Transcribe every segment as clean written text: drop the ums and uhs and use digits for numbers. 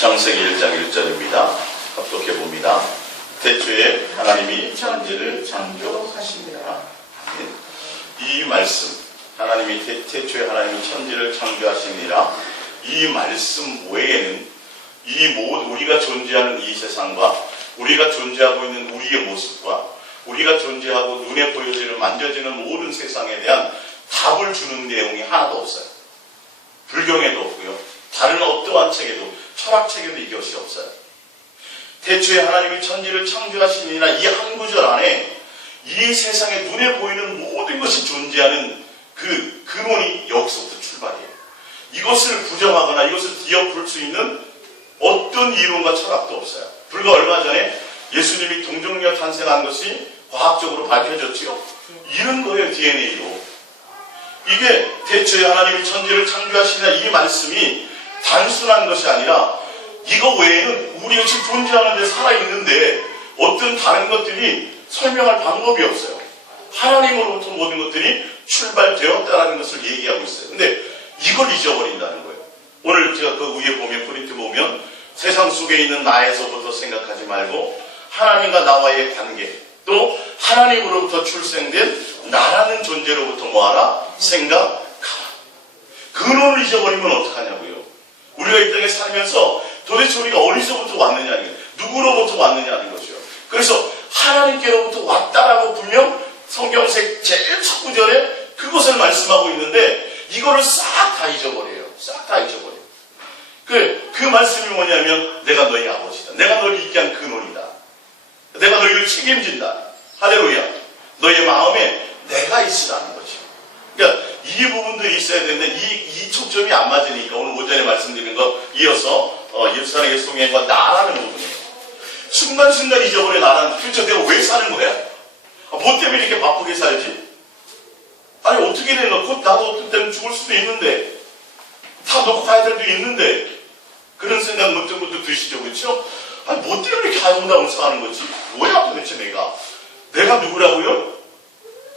창세기 1장 1절입니다. 합독해 봅니다. 태초에 하나님이 천지를 창조하시니라. 이 말씀, 하나님이 태초에 하나님이 천지를 창조하시니라. 이 말씀 외에는 이 모든 우리가 존재하는 이 세상과 우리가 존재하고 있는 우리의 모습과 우리가 존재하고 눈에 보여지는 만져지는 모든 세상에 대한 답을 주는 내용이 하나도 없어요. 불경에도 없고요. 다른 어떠한 책에도, 철학책에도 이것이 없어요. 태초에 하나님이 천지를 창조하시니라. 이 한 구절 안에 이 세상에 눈에 보이는 모든 것이 존재하는 그 근원이 여기서부터 출발이에요. 이것을 부정하거나 이것을 뒤엎을 수 있는 어떤 이론과 철학도 없어요. 불과 얼마 전에 예수님이 동정녀 탄생한 것이 과학적으로 밝혀졌지요. 이런 거예요, DNA로. 이게 태초에 하나님이 천지를 창조하시니라 이 말씀이 단순한 것이 아니라 이거 외에는 우리가 지금 존재하는 데 살아있는데 어떤 다른 것들이 설명할 방법이 없어요. 하나님으로부터 모든 것들이 출발되었다는 것을 얘기하고 있어요. 근데 이걸 잊어버린다는 거예요. 오늘 제가 그 위에 보면, 프린트 보면 세상 속에 있는 나에서부터 생각하지 말고 하나님과 나와의 관계, 또 하나님으로부터 출생된 나라는 존재로부터 뭐하라? 생각하라. 근원을 잊어버리면 어떡하냐고요. 우리가 이 땅에 살면서 도대체 우리가 어디서부터 왔느냐, 누구로부터 왔느냐는 거죠. 그래서 하나님께로부터 왔다라고 분명 성경책 제일 첫 구절에 그것을 말씀하고 있는데 이거를 싹 다 잊어버려요. 싹 다 잊어버려요. 그 말씀이 뭐냐면 내가 너희 아버지다. 내가 너를 있게 한 근원이다. 내가 너희를 책임진다. 할렐루야. 너희 마음에 내가 있으라는 거죠. 그러니까 이 부분들이 있어야 되는데 이 초점이 안 맞으니까 오늘 오전에 말씀드린 거 이어서 예루살렘 예수님과 나라는 부분이에요. 순간순간 잊어버려 나라는. 그렇죠. 내가 왜 사는 거야? 뭐 때문에 이렇게 바쁘게 살지? 아니 어떻게 돼? 곧 나도 어떤 때는 죽을 수도 있는데 다 놓고 가야 될 때도 있는데 그런 생각 문득문득 드시죠. 그렇죠? 아니 뭐 때문에 이렇게 아름다운 사는 거지? 뭐야 도대체 내가 누구라고요?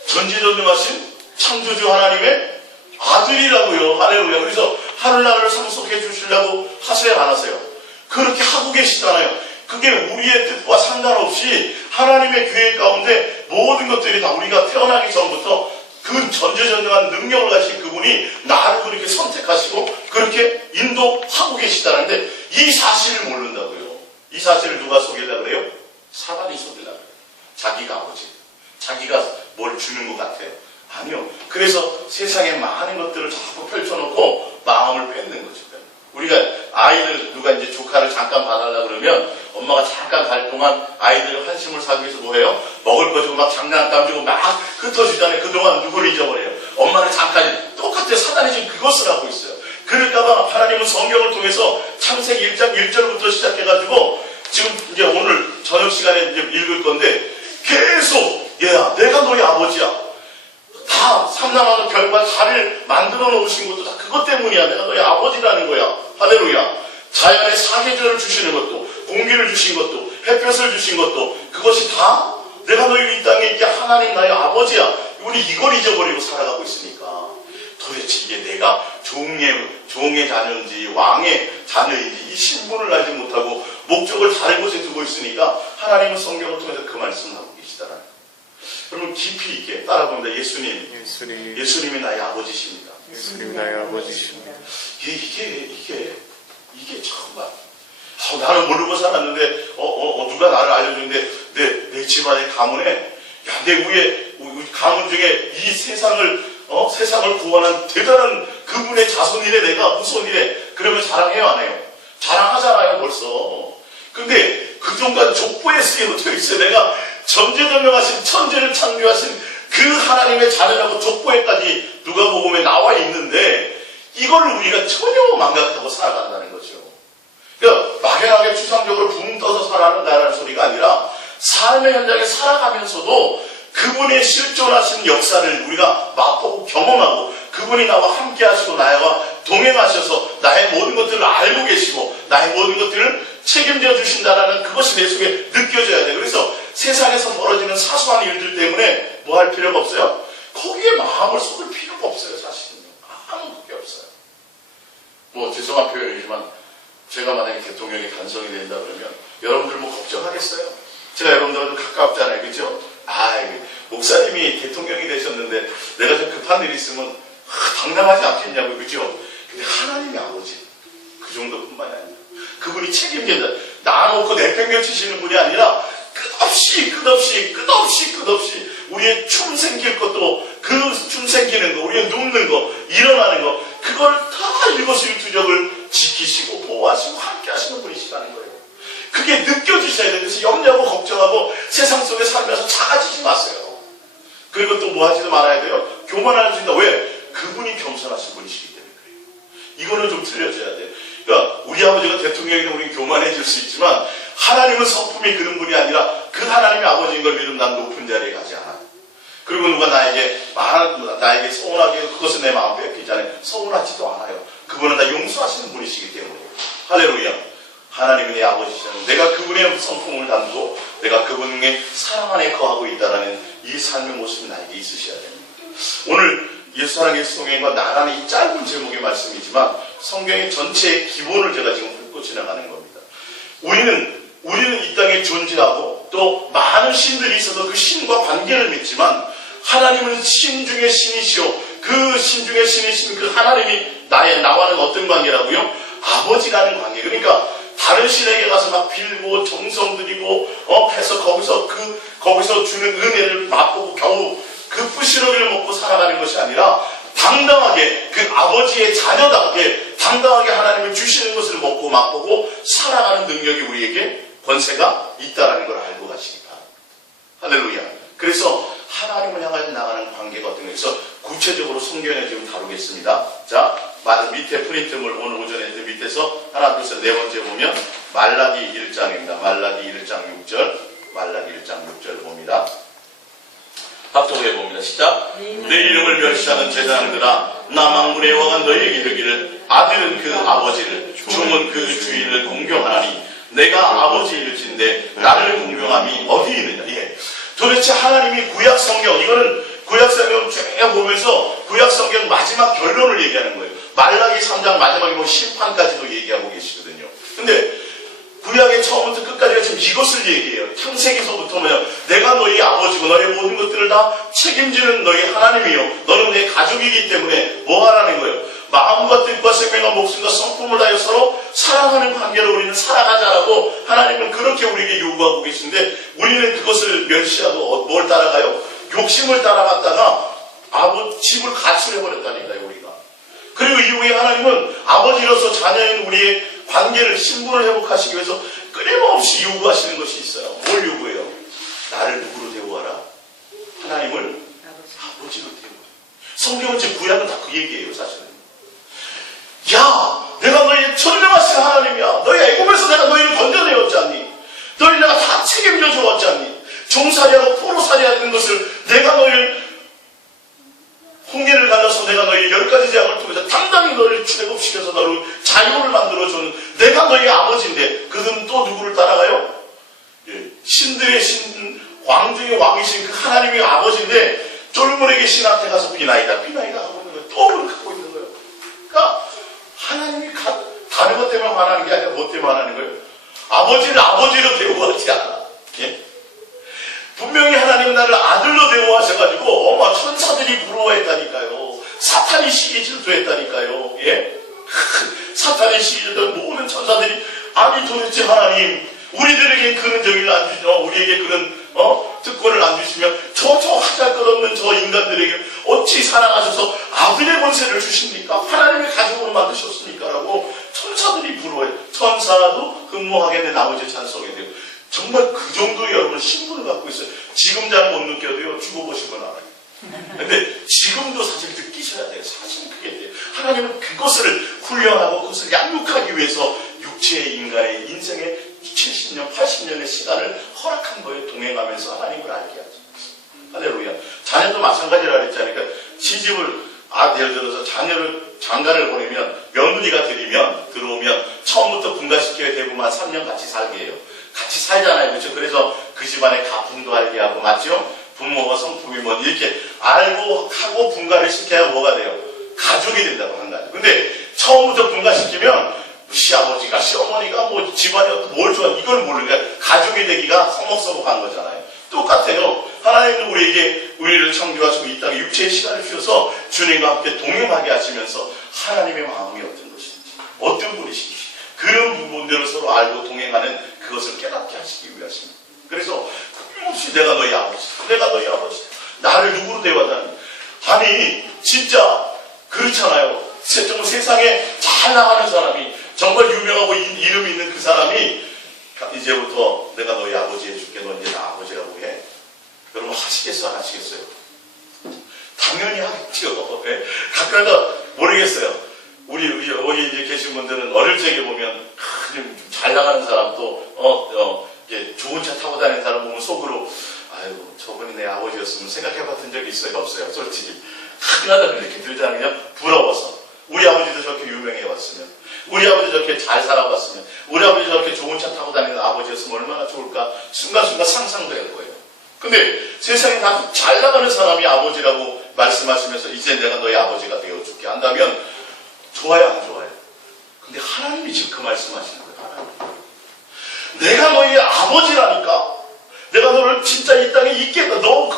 전지전능하신 창조주 하나님의 아들이라고요. 할렐루야. 그래서 하늘나라를 상속해 주시려고 하세요, 안 하세요? 그렇게 하고 계시잖아요. 그게 우리의 뜻과 상관없이 하나님의 계획 가운데 모든 것들이 다 우리가 태어나기 전부터 그 전지전능한 능력을 가진 그분이 나를 그렇게 선택하시고 그렇게 인도하고 계시다는데 이 사실을 모른다고요. 이 사실을 누가 속이려고 그래요? 사단이 속이려고 그래요. 자기가 아버지, 자기가 뭘 주는 것 같아요. 아니요. 그래서 세상에 많은 것들을 자꾸 펼쳐놓고 마음을 뺏는 거죠. 우리가 아이들 누가 이제 조카를 잠깐 봐달라 그러면 엄마가 잠깐 갈 동안 아이들 환심을 사기 위해서 뭐해요? 먹을 거 주고 막 장난감 주고 막 흩어주잖아요. 그동안 누구를 잊어버려요? 엄마를 잠깐. 똑같아요. 사단이 지금 그것을 하고 있어요. 그럴까봐 하나님은 성경을 통해서 창세기 1장 1절부터 시작해가지고 지금 이제 오늘 저녁 시간에 이제 읽을 건데 계속 얘야 내가 너희 아버지야. 다 삼남하고 별과 달을 만들어 놓으신 것도 다 그것 때문이야. 내가 너희 아버지라는 거야. 할렐루야. 자연의 사계절을 주시는 것도, 공기를 주신 것도, 햇볕을 주신 것도 그것이 다 내가 너희를 이 땅에 있게 하나님 나의 아버지야. 우리 이걸 잊어버리고 살아가고 있으니까 도대체 이게 내가 종의 자녀인지 왕의 자녀인지 이 신분을 알지 못하고 목적을 다른 곳에 두고 있으니까 하나님은 성경을 통해서 그 말씀을 하고 계시더라고요. 여러분 깊이 있게 따라봅니다. 예수님이 나의 아버지십니다. 예수님이 나의 아버지십니다. 이게 정말 나는 모르고 살았는데 누가 나를 알려주는데 내 집안의 가문에 내 위에 가문 중에 이 세상을 구원한 대단한 그분의 자손이래. 내가 후손이래. 그러면 자랑해요 안 해요? 자랑하잖아요 벌써. 근데 그동안 족보에 쓰여 있어요. 내가 전지전능하신 천지를 창조하신 그 하나님의 자녀라고 족보에까지 누가복음에 나와 있는데 이걸 우리가 전혀 망각하고 살아간다는 거죠. 그러니까 막연하게 추상적으로 붕 떠서 살아간다는 소리가 아니라 삶의 현장에 살아가면서도 그분의 실존하신 역사를 우리가 맛보고 경험하고 그분이 나와 함께 하시고 나와 동행하셔서 나의 모든 것들을 알고 계시고 나의 모든 것들을 책임져 주신다는 그것이 내 속에 느껴져야 돼요. 그래서 세상에서 벌어지는 사소한 일들 때문에 뭐 할 필요가 없어요? 거기에 마음을 쏟을 필요가 없어요. 사실은요. 아무 그게 없어요. 뭐 죄송한 표현이지만 제가 만약에 대통령이 당선이 된다 그러면 여러분들 뭐 걱정하겠어요? 제가 여러분들하고 가깝잖아요. 그죠? 목사님이 대통령이 되셨는데 내가 좀 급한 일이 있으면 당당하지 않겠냐고. 그죠? 근데 하나님의 아버지 그 정도뿐만이 아니라 그분이 책임진다. 나놓고 내팽개치시는 분이 아니라 끝없이 우리의 춤 생길 것도 그 춤 생기는 거, 우리의 눕는 거, 일어나는 거, 그걸 다 일거수일투족을 지키시고 보호하시고 함께 하시는 분이시라는 거예요. 그게 느껴지셔야 돼요. 그래서 염려하고 걱정하고 세상 속에 살면서 작아지지 마세요. 그리고 또 뭐 하지도 말아야 돼요? 교만할 수 있다. 왜? 그분이 겸손하신 분이시기 때문에 그래요. 이거는 좀 틀려져야 돼요. 그러니까 우리 아버지가 대통령이면 우리는 교만해질 수 있지만 하나님은 성품이 그런 분이 아니라 그 하나님의 아버지인 걸 믿으면 난 높은 자리에 가지 않아. 그리고 누가 나에게 서운하게 해도 그것은 내 마음 뺏기잖아요. 서운하지도 않아요. 그분은 다 용서하시는 분이시기 때문에. 할렐루야. 하나님은 내 아버지시잖아요. 내가 그분의 성품을 담고 내가 그분의 사랑 안에 거하고 있다라는 이 삶의 모습이 나에게 있으셔야 됩니다. 오늘 예수 사랑의 성경과 나라는 이 짧은 제목의 말씀이지만 성경의 전체의 기본을 제가 지금 훑고 지나가는 겁니다. 우리는 이 땅에 존재하고 또 많은 신들이 있어도 그 신과 관계를 맺지만 하나님은 신 중의 신이시오. 그 신 중의 신이신 그 하나님이 나와는 어떤 관계라고요? 아버지라는 관계. 그러니까 다른 신에게 가서 막 빌고 정성 들이고 해서 거기서 주는 은혜를 맛보고 겨우 그 부시러기를 먹고 살아가는 것이 아니라 당당하게 그 아버지의 자녀답게 당당하게 하나님이 주시는 것을 먹고 맛보고 살아가는 능력이 우리에게 권세가 있다는 걸 알고 가시기 바랍니다. 할렐루야. 그래서 하나님을 향하여 나가는 관계가 어떤 거에서 구체적으로 성경에 지금 다루겠습니다. 자, 밑에 프린트물 오늘 오전에 밑에서 하나 둘 셋 네 번째 보면 말라기 1장입니다. 말라기 1장 6절 말라기 1장 6절 봅니다. 합독해 봅니다. 시작. 내 이름을 멸시하는 제사장들아 나 만군의 여호와가 너희에게 이르기를 아들은 그 아버지를 종은 그 주인을 공경하나니 내가 아버지의 일진데 나를 공경함이 어디 있느냐. 예. 도대체 하나님이 구약 성경, 이거는 구약 성경 쭉 보면서 구약 성경 마지막 결론을 얘기하는 거예요. 말라기 3장 마지막에 보면 심판까지도 얘기하고 계시거든요. 근데 구약의 처음부터 끝까지가 지금 이것을 얘기해요. 창세기서부터 내가 너희 아버지고 너의 모든 것들을 다 책임지는 너희 하나님이요. 너는 내 가족이기 때문에 뭐 하라는 거예요? 마음과 뜻과 생명과 목숨과 성품을 다해 서로 사랑하는 관계로 우리는 살아가자라고 하나님은 그렇게 우리에게 요구하고 계신데 우리는 그것을 멸시하고 뭘 따라가요? 욕심을 따라갔다가 집을 가출해버렸다니까요, 우리가. 그리고 이후에 하나님은 아버지로서 자녀인 우리의 관계를 신분을 회복하시기 위해서 끊임없이 요구하시는 것이 있어요. 뭘 요구해요? 나를 누구로 대우하라? 하나님을 아버지로 대우하라. 성경은 제 구약은 다 그 얘기예요, 사실은. 야, 내가 너희 전능하신 하나님이야. 너희 애굽에서 내가 너희를 건져내었지 않니? 너희 내가 다 책임져 주었지 않니? 종살이하고 포로살이 하는 것을 내가 너희를 홍해를 갈라서 내가 너희 10가지 재앙을 통해서 당당히 너를 출애굽시켜서 너를 자유를 만들어준 내가 너희 아버지인데 그들은 또 누구를 따라가요? 예, 신들의 신, 왕중의 왕이신 그 하나님의 아버지인데 쫄물에게 신한테 가서 비나이다 하고 있는 거예요. 또 하고 있는 거예요. 그러니까 하나님이 다른 것 때문에 화나는 게 아니라 뭐 때문에 화나는 거예요? 아버지를 아버지로 대우하지 않아. 예? 분명히 하나님은 나를 아들로 대우하셔가지고 천사들이 부러워했다니까요. 사탄이 시기 질투했다니까요. 예? 사탄이 시기 질투한 모든 천사들이 아니 도대체 하나님 우리들에게 그런 정의를 안 주시죠. 우리에게 그런 특권을 안 주시면 저 하잘것없는 저 인간들에게 어찌 사랑하셔서 아들의 권세를 주십니까? 하나님의 가족으로 만드셨습니까? 라고 천사들이 부러워해요. 천사도 흠모하겠네 나머지 찬송이 돼요. 정말 그 정도의 여러분 신분을 갖고 있어요. 지금 잘 못 느껴도요. 죽어보시면 알아요. 근데 지금도 사실 느끼셔야 돼요. 사실 그게 돼요. 하나님은 그것을 훈련하고 그것을 양육하기 위해서 육체의 인간의 인생의 70년, 80년의 시간을 허락한 거예요. 동행하면서 하나님을 알게 하죠. 할렐루야. 자녀도 마찬가지라 그랬잖아요. 그러니까 시집을 예를 들어서 자녀를 장가를 보내면 며느리가 들어오면 처음부터 분가시켜야 되고 만 3년 같이 살게 해요. 같이 살잖아요. 그렇죠? 그래서 그 집안의 가풍도 알게 하고, 맞죠? 부모가 성품이 뭐 이렇게 알고 하고 분가를 시켜야 뭐가 돼요? 가족이 된다고 한 거죠. 근데 처음부터 분가시키면 시아버지가, 시어머니가, 집안이 뭘 좋아하는 이걸 모르니까 가족이 되기가 서먹서먹한 거잖아요. 똑같아요. 하나님은 우리를 창조하시고 이 땅에 육체의 시간을 주셔서 주님과 함께 동행하게 하시면서 하나님의 마음이 어떤 것인지, 어떤 분이신지 그런 부분들을 서로 알고 동행하는 그것을 깨닫게 하시기 위하십니다. 그래서 끊임없이 내가 너희 아버지, 내가 너희 아버지, 나를 누구로 대화하니? 아니 진짜 그렇잖아요. 정말 세상에 잘 나가는 사람이, 정말 유명하고 이름 있는 그 사람이 이제부터 내가 너희 아버지 해줄게, 너 이제 나 아버지라고 해. 여러분 하시겠어요, 안 하시겠어요? 당연히 하겠죠. 예? 가끔가다 모르겠어요. 우리 여기 이제 계신 분들은 어릴 적에 보면 좀 잘 나가는 사람도 이제 좋은 차 타고 다니는 사람 보면 속으로 아이고 저분이 내 아버지였으면 생각해봤던 적이 있어요, 없어요? 솔직히 가끔가다 이렇게 들잖아요. 그냥 부러워서 우리 아버지도 저렇게 유명해왔으면, 우리 아버지 저렇게 잘 살아봤으면, 우리 아버지 저렇게 좋은 차 타고 다니는 아버지였으면 얼마나 좋을까 순간순간 상상될 거예요. 근데 세상에 다 잘 나가는 사람이 아버지라고 말씀하시면서 이제 내가 너희 아버지가 되어줄게 한다면 좋아요, 안 좋아요? 근데 하나님이 지금 그 말씀하시는 거예요. 하나님. 내가 너희 아버지라니까. 내가 너를 진짜 이 땅에 있게 했다. 너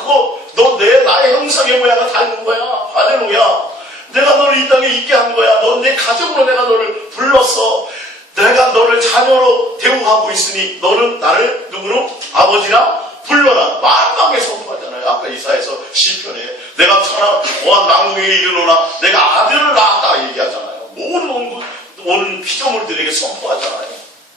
나의 형상의 모양을 닮은 거야. 할렐루야. 내가 너를 이 땅에 있게 한 거야. 넌 내 가족으로 내가 너를 불렀어. 내가 너를 자녀로 대우하고 있으니 너는 나를 누구로? 아버지라 불러라. 만방에 선포하잖아요. 아까 이사에서 시편에 내가 천하 오한 만국에 이르노나 내가 아들을 낳았다 얘기하잖아요. 모든 피조물들에게 선포하잖아요.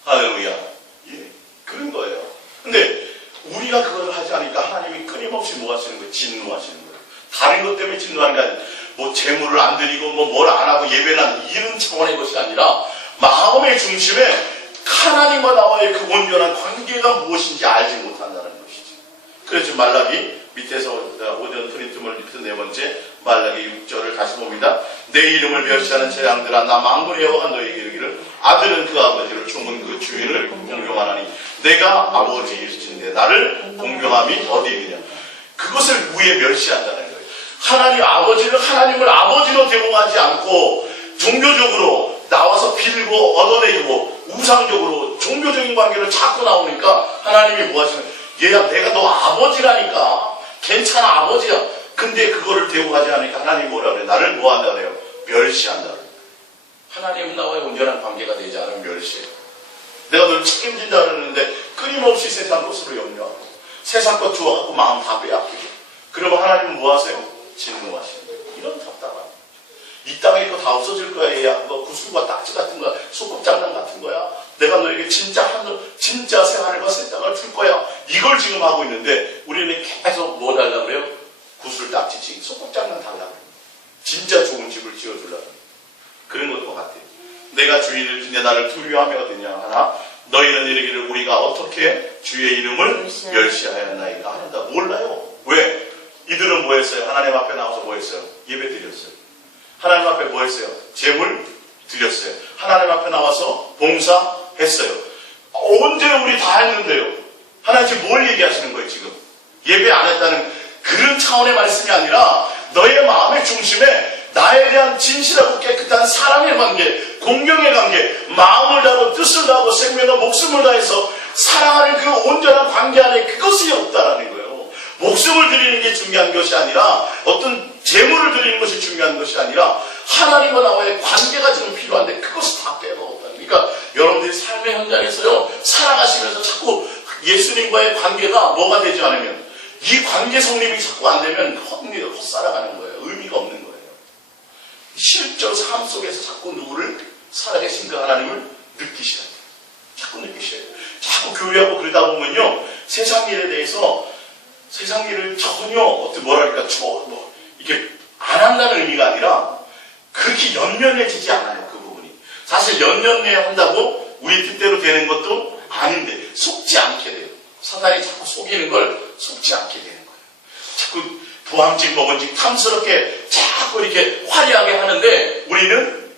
할렐루야. 예, 그런 거예요. 근데 우리가 그걸 하지 않으니까 하나님이 끊임없이 뭐 하시는 거예요? 진노하시는 거예요. 다른 것 때문에 진노하는 게 아니라 재물을 안 드리고 뭘 안 하고 예배를 안 이런 차원의 것이 아니라 마음의 중심에 하나님과 나와의 그 온전한 관계가 무엇인지 알지 못한다는 것이지. 그래서 말라기 밑에서 오전 프린트물 밑에 네 번째 말라기 6절을 다시 봅니다. 내 이름을 멸시하는 제 양들아 나 만군의 여호와가 너에게 이르기를 아들은 그 아버지를 종은 그 주인을 공경하나니 내가 아버지일진데 나를 공경함이 어디에 있느냐. 그것을 위에 멸시한다는 거예요. 하나님을 아버지로 대우하지 않고 종교적으로 나와서 빌고 얻어내고 우상적으로 종교적인 관계를 자꾸 나오니까 하나님이 뭐 하시는 거예요? 얘야 내가 너 아버지라니까. 괜찮아 아버지야. 근데 그거를 대우하지 않으니까 하나님이 뭐라 그래요? 나를 뭐 한다 그래요? 멸시한다 그래요. 하나님 나와의 온전한 관계가 되지 않으면 멸시해요. 내가 널 책임진다 그러는데 끊임없이 세상 것으로 염려하고 세상 것 좋아하고 마음 다 빼앗기고 그러면 하나님은 뭐 하세요? 진노하시는 거예요. 이런 답답한 이 땅에 이거 다 없어질 거야. 얘야 너 구슬과 딱지 같은 거야. 소꿉장난 같은 거야. 내가 너에게 진짜 생활과 새 땅을 줄 거야. 이걸 지금 하고 있는데 우리는 계속 뭐 달라고 그래요? 구슬 딱지치기 소꿉장난 달라고 그래요. 진짜 좋은 집을 지어주려고 그런 것도 같아요. 내가 주인을 진짜 나를 두려워하며 어디냐 하나 너희는 이르기를 우리가 어떻게 주의 이름을 멸시하였나이까 하는다. 몰라요. 왜? 이들은 뭐 했어요? 하나님 앞에 나와서 뭐 했어요? 예배 드렸어요. 하나님 앞에 뭐 했어요? 제물 드렸어요. 하나님 앞에 나와서 봉사했어요. 언제 우리 다 했는데요? 하나님 지금 뭘 얘기하시는 거예요 지금? 예배 안 했다는 그런 차원의 말씀이 아니라 너의 마음의 중심에 나에 대한 진실하고 깨끗한 사랑의 관계, 공경의 관계, 마음을 다하고 뜻을 다하고 생명과 목숨을 다해서 사랑하는 그 온전한 관계 안에 그것이 없다라는 거예요. 목숨을 드리는 게 중요한 것이 아니라 어떤 재물을 드리는 것이 중요한 것이 아니라 하나님과 나와의 관계가 지금 필요한데 그것을 다 빼먹었다. 그러니까 여러분들이 삶의 현장에서요 살아가시면서 자꾸 예수님과의 관계가 뭐가 되지 않으면 이 관계 성립이 자꾸 안 되면 헛살아가는 거예요. 의미가 없는 거예요. 실전 삶 속에서 자꾸 누구를 살아계신 그 하나님을 느끼셔야 돼요. 자꾸 느끼셔야 돼요. 자꾸 교회하고 그러다 보면요 세상 일에 대해서 세상 일을 전혀 이렇게 안 한다는 의미가 아니라 그렇게 연연해지지 않아요. 그 부분이 사실 연연해야 한다고 우리 뜻대로 되는 것도 아닌데 속지 않게 돼요. 사단이 자꾸 속이는 걸 속지 않게 되는 거예요. 자꾸 부함직 먹은직 탐스럽게 자꾸 이렇게 화려하게 하는데 우리는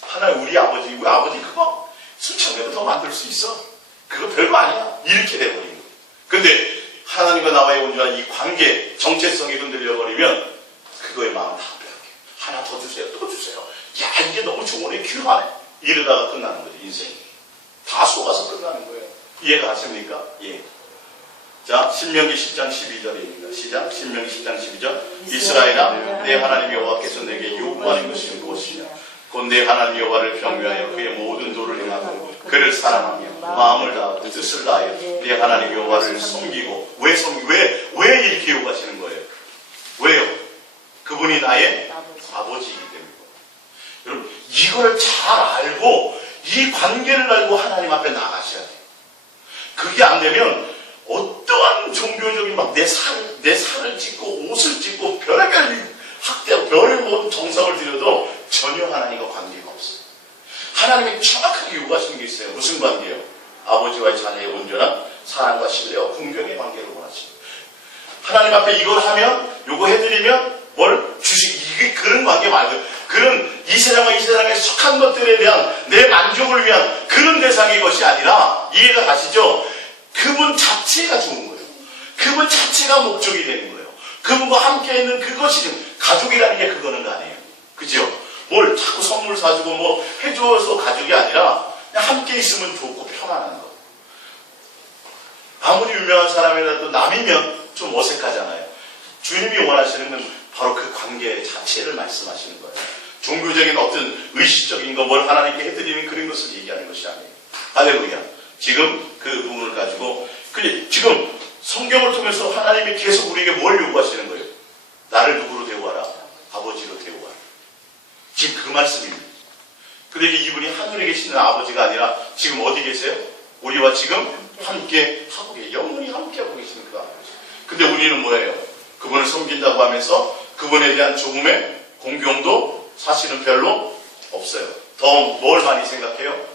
하나님 우리 아버지 그거 수천 개도 더 만들 수 있어. 그거 별거 아니야. 이렇게 돼버리는 거예요. 근데 하나님과 나와의 온전한 이 관계 정체성이 흔들려버리면 그거에 마음 다 빼앗겨요. 하나 더 주세요. 또 주세요. 야 이게 너무 좋으네. 귀하네. 이러다가 끝나는 거죠. 인생이. 다 속아서 끝나는 거예요. 이해가 가십니까? 예. 자, 신명기 10장 12절입니다. 시작. 신명기 10장 12절. 이스라엘아, 내 하나님 여호와께서 내게 요구하는 것이 무엇이냐? 곧 내 하나님 여호와를 경외하여 그의 모든 도를 행하고 그를 사랑하며 마음을 다하고 뜻을 다하여 내 하나님 여호와를 섬기고 왜 이렇게 요구하시는 거예요? 왜요? 그분이 나의 아버지이기 때문이고. 여러분, 이걸 잘 알고 이 관계를 알고 하나님 앞에 나가셔야 돼요. 그게 안 되면 어떠한 종교적인 막 내 살을 찢고 옷을 찢고 별의별 학대하고 별의 모든 정성을 들여도 전혀 하나님과 관계가 없어요. 하나님이 정확하게 요구하시는 게 있어요. 무슨 관계요? 아버지와 자녀의 온전한 사랑과 신뢰와 궁경의 관계를 원하시는 거예요. 하나님 앞에 이걸 하면, 요거 해드리면 뭘 이게 그런 관계 말고, 그런 이 세상과 이 세상에 속한 것들에 대한 내 만족을 위한 그런 대상의 것이 아니라, 이해가 가시죠? 그분 자체가 좋은 거예요. 그분 자체가 목적이 되는 거예요. 그분과 함께 있는 그것이 지금 가족이라는 게 그거는 아니에요. 그죠? 뭘 자꾸 선물 사주고 뭐 해줘서 가족이 아니라 그냥 함께 있으면 좋고 편안한 거. 아무리 유명한 사람이라도 남이면 좀 어색하잖아요. 주님이 원하시는 건 바로 그 관계 자체를 말씀하시는 거예요. 종교적인 어떤 의식적인 거 뭘 하나님께 해드리는 그런 것을 얘기하는 것이 아니에요. 할렐루야. 지금 그 부분을 가지고 지금 성경을 통해서 하나님이 계속 우리에게 뭘 요구하시는 거예요? 나를 누구로 대우하라? 아버지로 대우하라. 지금 그 말씀입니다. 그런데 이분이 하늘에 계시는 아버지가 아니라 지금 어디 계세요? 우리와 지금 함께 하고 계세요. 영원히 함께 하고 계시는 그 아버지. 근데 우리는 뭐예요? 그분을 섬긴다고 하면서 그분에 대한 조금의 공경도 사실은 별로 없어요. 더 뭘 많이 생각해요?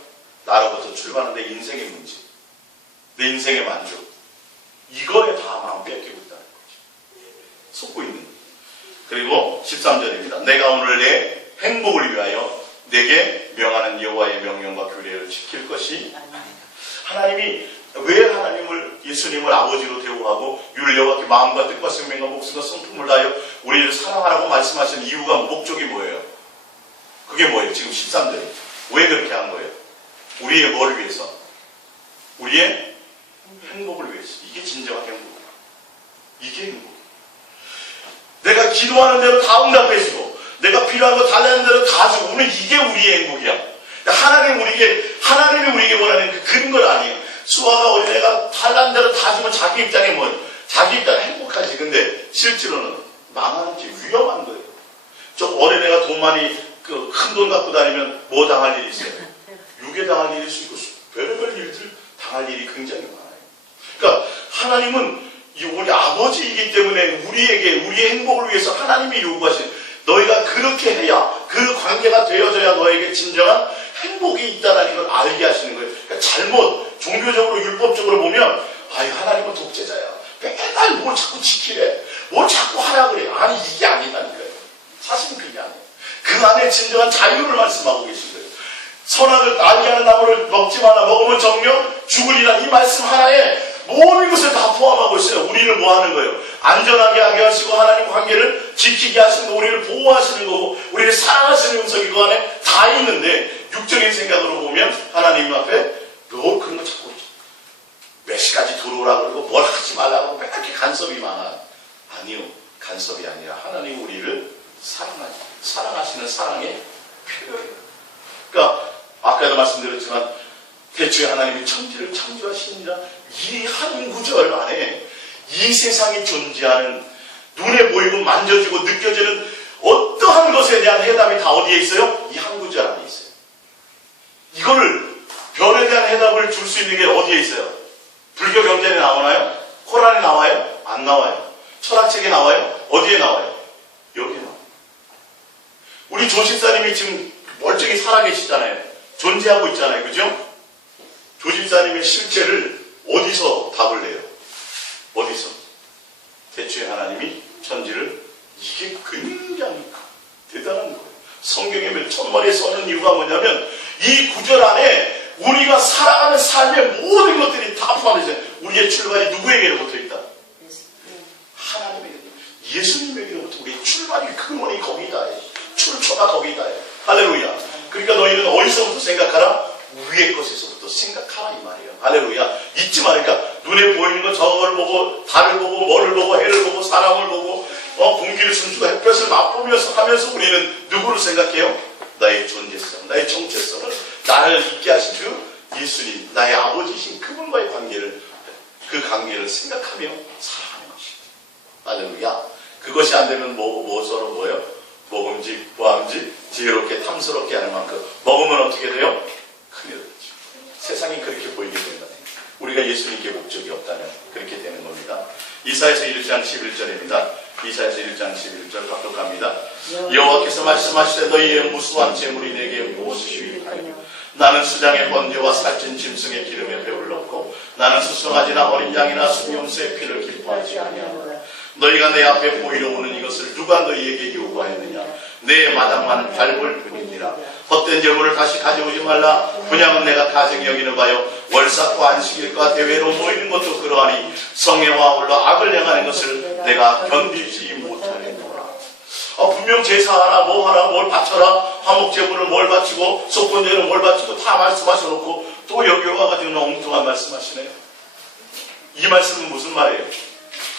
나로부터 출발하는 내 인생의 문제, 내 인생의 만족, 이거에 다 마음 뺏기고 있다는 거죠. 속고 있는 거죠. 그리고 13절입니다. 내가 오늘 내 행복을 위하여 내게 명하는 여호와의 명령과 규례를 지킬 것이 아니니라. 하나님이 왜 예수님을 아버지로 대우하고 유를 여호와께 마음과 뜻과 생명과 목숨과 성품을 다하여 우리를 사랑하라고 말씀하신 이유가 목적이 뭐예요? 그게 뭐예요? 지금 13절에 왜 그렇게 한 거예요? 우리의 뭐를 위해서? 우리의 행복을 위해서. 이게 진정한 행복이야. 이게 행복. 내가 기도하는 대로 다 응답해주고 내가 필요한 거 달라는 대로 다 주고 오늘 이게 우리의 행복이야. 하나님이 우리에게 원하는 그런 건 아니에요. 수아가 어린애가 달라는 대로 다 주면 자기 입장에 자기 입장에 행복하지. 근데 실제로는 망하는 게 위험한 거예요. 저 어린애가 돈 많이 큰 돈 갖고 다니면 뭐 당할 일이 있어요? 유괴 당할 일일 수 있고 별의별 일들 당할 일이 굉장히 많아요. 그러니까 하나님은 우리 아버지이기 때문에 우리의 행복을 위해서 하나님이 요구하신 너희가 그렇게 해야 그 관계가 되어져야 너에게 진정한 행복이 있다는 걸 알게 하시는 거예요. 그러니까 잘못 종교적으로 율법적으로 보면 하나님은 독재자야. 맨날 뭘 자꾸 지키래. 뭘 자꾸 하라 그래. 아니 이게 아니다니까요. 사실은 그게 아니에요. 그 안에 진정한 자유를 말씀하고 계신 거예요. 선악을 알게 하는 나무를 먹지 말라. 먹으면 정령 죽으리라. 이 말씀 하나에 모든 것을 다 포함하고 있어요. 우리를 뭐 하는 거예요? 안전하게 하게 하시고 하나님 관계를 지키게 하시는 거, 우리를 보호하시는 거고 우리를 사랑하시는 음성이 그 안에 다 있는데 육적인 생각으로 보면 하나님 앞에 너 그런 거 자꾸 몇 시까지 들어오라 그러고 뭘 하지 말라고 왜 이렇게 간섭이 많아? 아니요. 간섭이 아니라 하나님 우리를 사랑하시는 사랑의 표현이에요. 그러니까 아까도 말씀드렸지만 태초에 하나님이 천지를 창조하시니라. 이 한 구절 안에 이 세상이 존재하는 눈에 보이고 만져지고 느껴지는 어떠한 것에 대한 해답이 다 어디에 있어요? 이 한 구절 안에 있어요. 이거를 별에 대한 해답을 줄 수 있는 게 어디에 있어요? 불교 경전에 나오나요? 코란에 나와요? 안 나와요. 철학책에 나와요? 어디에 나와요? 여기에 나와요. 우리 조집사님이 지금 멀쩡히 살아계시잖아요. 존재하고 있잖아요. 그죠? 조집사님의 실체를 어디서 답을 내요? 어디서? 태초에 하나님이 천지를 이게 굉장히 대단한 거예요. 성경에 몇 천번에 써는 이유가 뭐냐면 이 구절 안에 우리가 살아가는 삶의 모든 것들이 다 포함되어 있어요. 우리의 출발이 누구에게로부터 있다? 하나님에게, 예수님에게로부터 우리의 출발이 근원이 거기다. 출처가 거기다. 할렐루야. 그러니까 너희 너희는 어디서부터 생각하라? 위의 것에서부터 생각하라 이 말이에요. 할렐루야. 잊지 말니까 눈에 보이는 거 저걸 보고 달을 보고 뭐를 보고 해를 보고 사람을 보고 공기를 숨쉬고 햇볕을 맛보면서 하면서 우리는 누구를 생각해요? 나의 존재성, 나의 정체성을 나를 있게 하신 주 예수님, 나의 아버지신 그분과의 관계를, 그 관계를 생각하며 살아가는 것입니다. 할렐루야. 그것이 안 되면 서로 뭐예요? 먹음직, 보암직, 지혜롭게 탐스럽게 하는 만큼 먹으면 어떻게 돼요? 큰일 나죠. 세상이 그렇게 보이게 된다. 우리가 예수님께 목적이 없다면 그렇게 되는 겁니다. 이사야서 1장 11절입니다. 이사야서 1장 11절 합독합니다. 여호와께서 말씀하시되 너희의 무수한 재물이 내게 무엇이 유익하냐? 나는 수장의 번제와 살찐 짐승의 기름에 배를 넣고 나는 수송아지나 어린 양이나 순염소의 피를 기뻐하지 아니하노라. 너희가 내 앞에 보이러 오는 이것을 누가 너희에게 요구하였느냐? 내 마당만 밟을 뿐이니라. 헛된 재물을 다시 가져오지 말라. 분양은 내가 가증히 여기는 바요 월삭과 안식일과 대회로 모이는 것도 그러하니 성회와 아울러 악을 행하는 것을 내가 견디지 못하겠노라. 분명 제사하라 뭐하라 뭘 바쳐라 화목제물을 뭘 바치고 속건제를 뭘 바치고 다 말씀하셔놓고 또 여기 와가지고 엉뚱한 말씀하시네요. 이 말씀은 무슨 말이에요?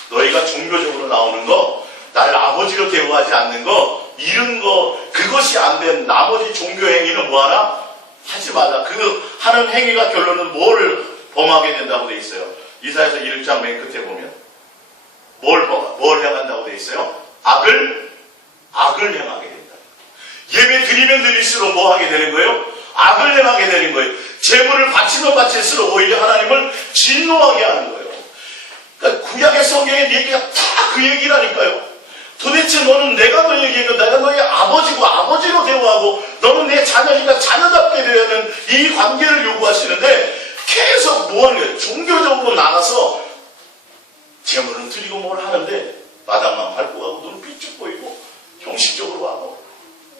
너희가 종교적으로 나오는 거, 나를 아버지로 대우하지 않는 거, 이런 거, 그것이 안 된 나머지 종교 행위는 뭐하라? 하지 말라. 그 하는 행위가 결론은 뭘 범하게 된다고 돼 있어요. 이사야서 1장 맨 끝에 보면 뭘 행한다고 돼 있어요? 악을 행하게 된다. 예배 드리면 드릴수록 뭐 하게 되는 거예요? 악을 행하게 되는 거예요. 재물을 바치면 바칠수록 오히려 하나님을 진노하게 하는 거예요. 그러니까 구약의 성경의 얘기가 다 그 얘기라니까요. 도대체 너는 내가 너에게 내가 너의 아버지고 아버지로 대우하고 너는 내 자녀니까 자녀답게 되어야 하는 이 관계를 요구하시는데 계속 뭐 하는 거예요? 종교적으로 나가서 재물은 드리고 뭘 하는데 마당만 밟고 가고 눈은 삐쭉 보이고 형식적으로 하고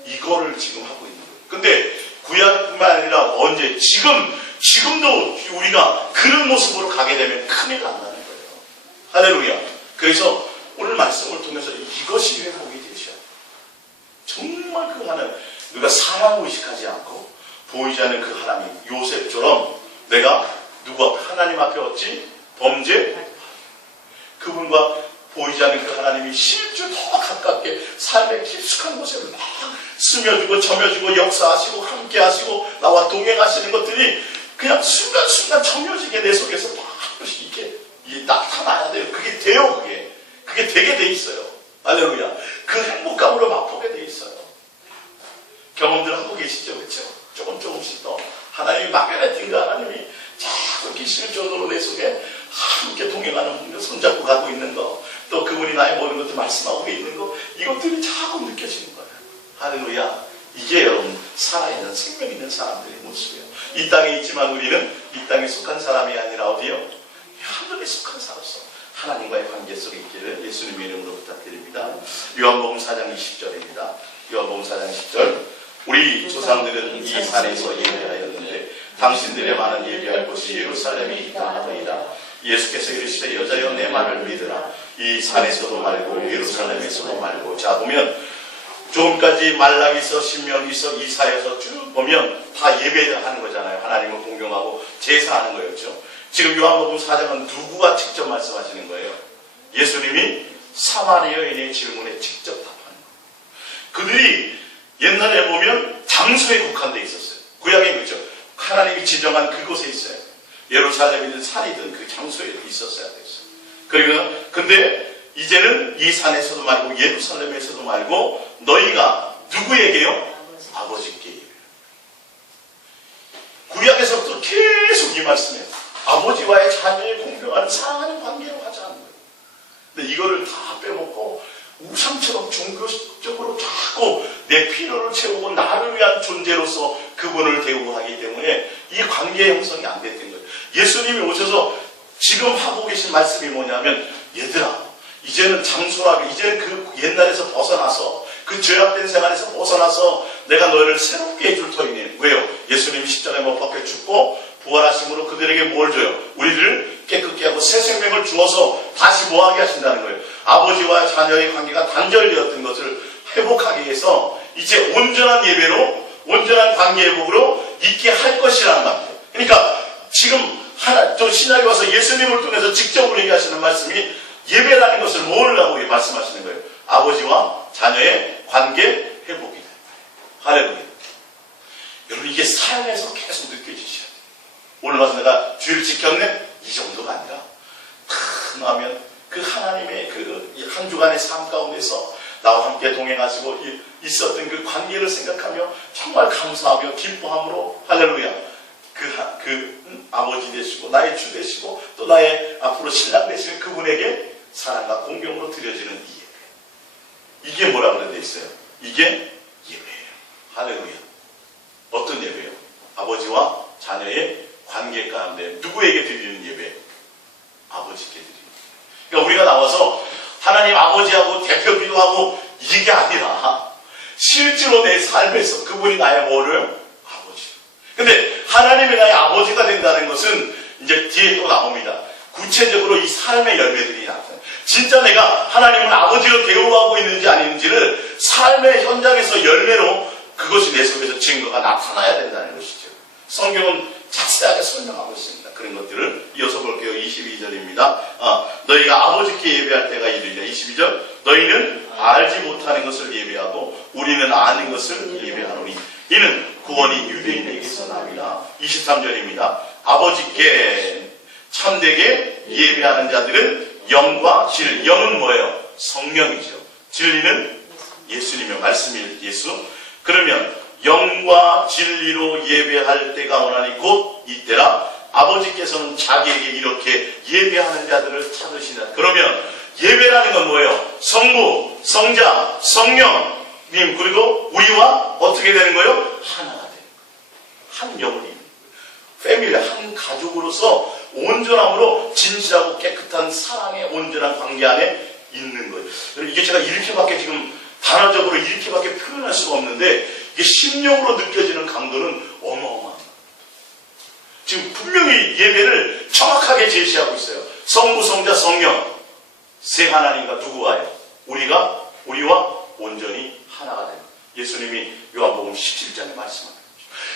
이거를 지금 하고 있는 거예요. 근데 구약뿐만 아니라 언제 지금도 우리가 그런 모습으로 가게 되면 큰일 안 나는 거예요. 할렐루야. 그래서 오늘 말씀을 통해서 이것이 회복이 되셔야 돼요. 정말 그 하나님, 누가 사람 의식하지 않고 보이지 않는 그 하나님, 요셉처럼 내가 누구 하나님 앞에 어찌 범죄? 그분과 보이지 않는 그 하나님이 실제 더 가깝게 삶의 깊숙한 곳에 막 스며주고 점여주고 역사하시고 함께 하시고 나와 동행하시는 것들이 그냥 순간순간 점여지게 내 속에서 막 한 번씩 이게 나타나야 돼요. 그게 돼요. 그게 되게 돼 있어요. 할렐루야. 그 행복감으로 맛보게 돼 있어요. 경험들 하고 계시죠? 그렇죠? 조금씩 더 하나님이 막연했던 그 하나님이 자꾸 이렇게 실존으로 내 속에 함께 동행하는 손잡고 가고 있는 거, 또 그분이 나의 모든 것들 말씀하고 있는 거, 이것들이 자꾸 느껴지는 거예요. 할렐루야. 이게 여러분 살아있는 생명 있는 사람들의 모습이에요. 이 땅에 있지만 우리는 이 땅에 속한 사람이 아니라 어디요? 하늘에 속한 사람으로서 하나님과의 관계 속에 있기를 예수님의 이름으로 부탁드립니다. 요한복음 4장 20절입니다. 요한복음 4장 10절. 우리 조상들은 이 산에서 예배하였는데 당신들의 많은 예배할 곳이 예루살렘이 있다 하더이다. 예수께서 이르시되 여자여 내 말을 믿으라. 이 산에서도 말고 예루살렘에서도 말고. 자 보면 조금까지 말라기서 신명기서 이사야서 쭉 보면 다 예배하는 거잖아요. 하나님을 공경하고 제사하는 거였죠. 지금 요한복음 4장은 누구가 직접 말씀하시는 거예요? 예수님이 사마리아인의 질문에 직접 답하는 거예요. 그들이 옛날에 보면 장소에 국한되어 있었어요. 구약에 그렇죠. 하나님이 지정한 그곳에 있어요. 예루살렘이든 산이든 그 장소에 있었어야 됐어요. 그리고 근데 이제는 이 산에서도 말고 예루살렘에서도 말고 너희가 누구에게요? 아버지께. 구약에서부터 계속 이 말씀이에요. 아버지와의 자녀의 공평한 사랑하는 관계로 하자는 거예요. 근데 이거를 다 빼먹고 우상처럼 종교적으로 자꾸 내 필요를 채우고 나를 위한 존재로서 그분을 대우하기 때문에 이 관계 형성이 안 됐던 거예요. 예수님이 오셔서 지금 하고 계신 말씀이 뭐냐면 얘들아 이제는 장소라고 이제는 그 옛날에서 벗어나서 그 죄악된 생활에서 벗어나서 내가 너희를 새롭게 해줄 터이니 왜요? 예수님이 십자가에 못 박혀 죽고 부활하심으로 그들에게 뭘 줘요? 우리를 깨끗게 하고 새 생명을 주어서 다시 뭐하게 하신다는 거예요. 아버지와 자녀의 관계가 단절되었던 것을 회복하기 위해서 이제 온전한 예배로 온전한 관계 회복으로 있게 할 것이라는 말이에요. 그러니까 지금 또 신약에 와서 예수님을 통해서 직접 우리에게 하시는 말씀이 예배라는 것을 뭐라고 말씀하시는 거예요? 아버지와 자녀의 관계 회복이다. 할렐루야. 여러분 이게 삶에서 계속 느껴지셔야 돼요. 오늘 와서 내가 주일 지켰네? 이 정도가 아니라 하면 그 하나님의 그 한 주간의 삶 가운데서 나와 함께 동행하시고 있었던 그 관계를 생각하며 정말 감사하며 기뻐함으로 할렐루야. 그 아버지 되시고 나의 주 되시고 또 나의 앞으로 신랑 되시는 그분에게 사랑과 공경으로 드려지는 이 예배. 이게 뭐라고 되어 있어요? 이게 예배예요. 할렐루야. 어떤 예배예요? 아버지와 자녀의 관계 가운데 누구에게 드리는 예배? 아버지께 드리는 예배. 그러니까 우리가 나와서 하나님 아버지하고 대표기도 하고 이게 아니라 실제로 내 삶에서 그분이 나의 뭐를? 아버지. 근데 하나님이 나의 아버지가 된다는 것은 이제 뒤에 또 나옵니다. 구체적으로 이 삶의 열매들이 나타나요. 진짜 내가 하나님을 아버지로 대우하고 있는지 아닌지를 삶의 현장에서 열매로 그것이 내 속에서 증거가 나타나야 된다는 것이죠. 성경은 자세하게 설명하고 있습니다. 그런 것들을 이어서 볼게요. 22절입니다. 너희가 아버지께 예배할 때가 이르리라. 22절 너희는 알지 못하는 것을 예배하고 우리는 아는 것을 예배하노니 이는 구원이 유대인에게서 나오리라. 23절입니다. 아버지께 참되게 예배하는 자들은 영과 진리. 영은 뭐예요? 성령이죠. 진리는 예수님의 말씀이 예수. 그러면 영과 진리로 예배할 때가 오나니 곧 이때라. 아버지께서는 자기에게 이렇게 예배하는 자들을 찾으시나. 그러면 예배라는 건 뭐예요? 성부, 성자, 성령님 그리고 우리와 어떻게 되는 거예요? 하나가 되는 거예요. 한 영혼이 패밀리, 한 가족으로서 온전함으로 진실하고 깨끗한 사랑의 온전한 관계 안에 있는 거예요. 이게 제가 이렇게밖에 지금 단어적으로 이렇게밖에 표현할 수가 없는데 이게 심령으로 느껴지는 강도는 어마어마합니다. 지금 분명히 예배를 정확하게 제시하고 있어요. 성부, 성자, 성령 세 하나님과 누구와요? 우리와 온전히 하나가 됩니다. 예수님이 요한복음 17장에 말씀합니다.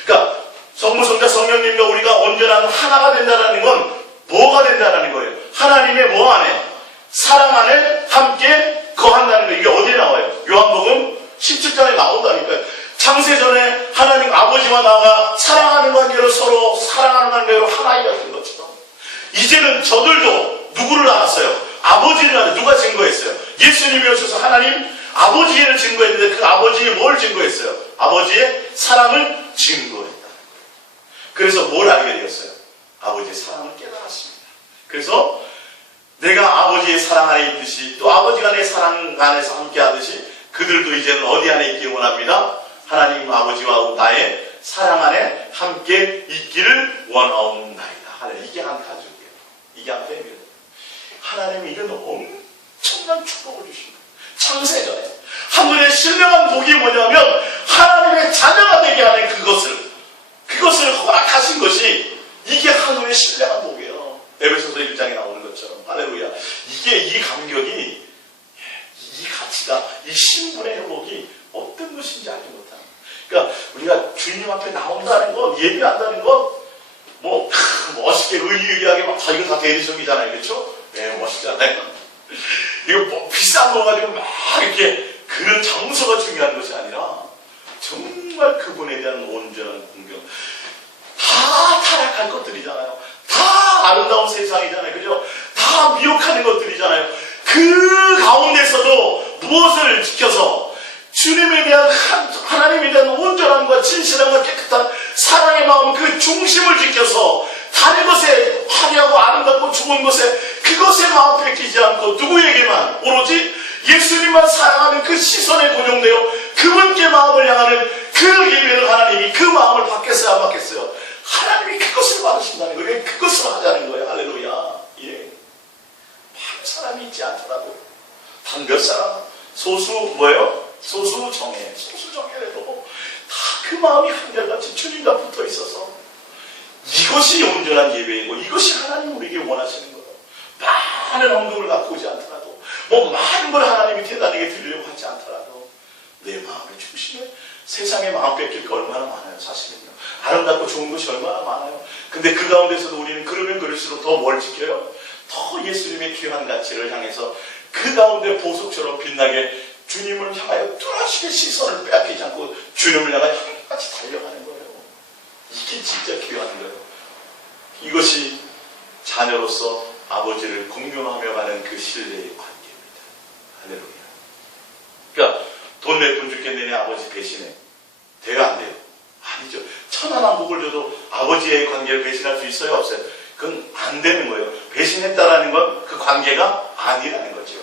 그러니까 성부, 성자, 성령님과 우리가 온전한 하나가 된다는 건 뭐가 된다는 거예요? 하나님의 뭐 안에? 사랑 안에 함께 거한다는 거예요. 이게 어디에 나와요? 요한복음 17장에 나온다니까요. 창세전에 하나님 아버지와 나가 사랑하는 관계로 서로 사랑하는 관계로 하나이가 된 것처럼 이제는 저들도 누구를 알았어요? 아버지를 알았어요. 누가 증거했어요? 예수님이 오셔서 하나님 아버지를 증거했는데 그 아버지에 뭘 증거했어요? 아버지의 사랑을 증거했다. 그래서 뭘 알게 되었어요? 아버지의 사랑을 깨달았습니다. 그래서 내가 아버지의 사랑 안에 있듯이 또 아버지가 내 사랑 안에서 함께 하듯이 그들도 이제는 어디 안에 있기를 원합니다. 하나님 아버지와 나의 사랑 안에 함께 있기를 원하옵나이다. 이게 한 가족이에요. 이게 한 패밀리. 하나님이 이런 엄청난 축복을 주신 거예요. 창세전에 하늘의 신령한 복이 뭐냐면 하나님의 자녀가 되게 하는 그것을 허락하신 것이 이게 하늘의 신령한 복이에요. 에베소서 1장에 나오는 것처럼. 할렐루야. 이게 이 감격이 이 가치가 이 신분의 회복이 어떤 것인지 알지 못하는. 그러니까 우리가 주님 앞에 나온다는 것, 예배한다는 것, 뭐 멋있게 의리의리하게 막 이거 다 대리석이잖아요, 그렇죠? 네, 멋있잖아요. 이거 뭐 비싼 거 가지고 막 이렇게 그런 장소가 중요한 것이 아니라 정말 그분에 대한 온전한 공경. 다 타락할 것들이잖아요. 다 아름다운 세상이잖아요, 그죠? 다 미혹하는 것들이잖아요. 그 가운데서도 무엇을 지켜서 주님에 대한 하나님에 대한 온전함과 진실함과 깨끗한 사랑의 마음 그 중심을 지켜서 다른 것에 화려하고 아름답고 좋은 것에 그것에 마음 뺏기지 않고 누구에게만 오로지 예수님만 사랑하는 그 시선에 고정되어 그분께 마음을 향하는 그 예배를 하나님이 그 마음을 받겠어요 안 받겠어요? 하나님이 그것을 받으신다는 거예요. 그것을 하자는 거예요. 할렐루야. 예. 많은 사람이 있지 않더라도 단 몇 사람 소수 뭐예요? 소수 정예라도 다 그 마음이 한결같이 주님과 붙어 있어서 이것이 온전한 예배이고 이것이 하나님 우리에게 원하시는 거예요. 많은 헌금을 갖고 오지 않더라도 뭐 많은 걸 하나님이 대단하게 드리려고 하지 않더라도 내 마음의 중심에 세상의 마음 뺏길 게 얼마나 많아요. 사실은요. 아름답고 좋은 것이 얼마나 많아요. 근데 그 가운데서도 우리는 그러면 그럴수록 더 뭘 지켜요? 더 예수님의 귀한 가치를 향해서 그 가운데 보석처럼 빛나게 주님을 향하여 뚜렷이 시선을 빼앗기지 않고 주님을 향하여 한같이 달려가는 거예요. 이게 진짜 귀한 거예요. 이것이 자녀로서 아버지를 공경하며 가는 그 신뢰의 관계입니다. 할렐루야. 그러니까 돈 몇 푼 줄겠네 내 아버지 배신해. 돼요 안 돼요? 아니죠. 천하만국을 줘도 아버지의 관계를 배신할 수 있어요 없어요? 그건 안 되는 거예요. 배신했다라는 건 그 관계가 아니라는 거죠.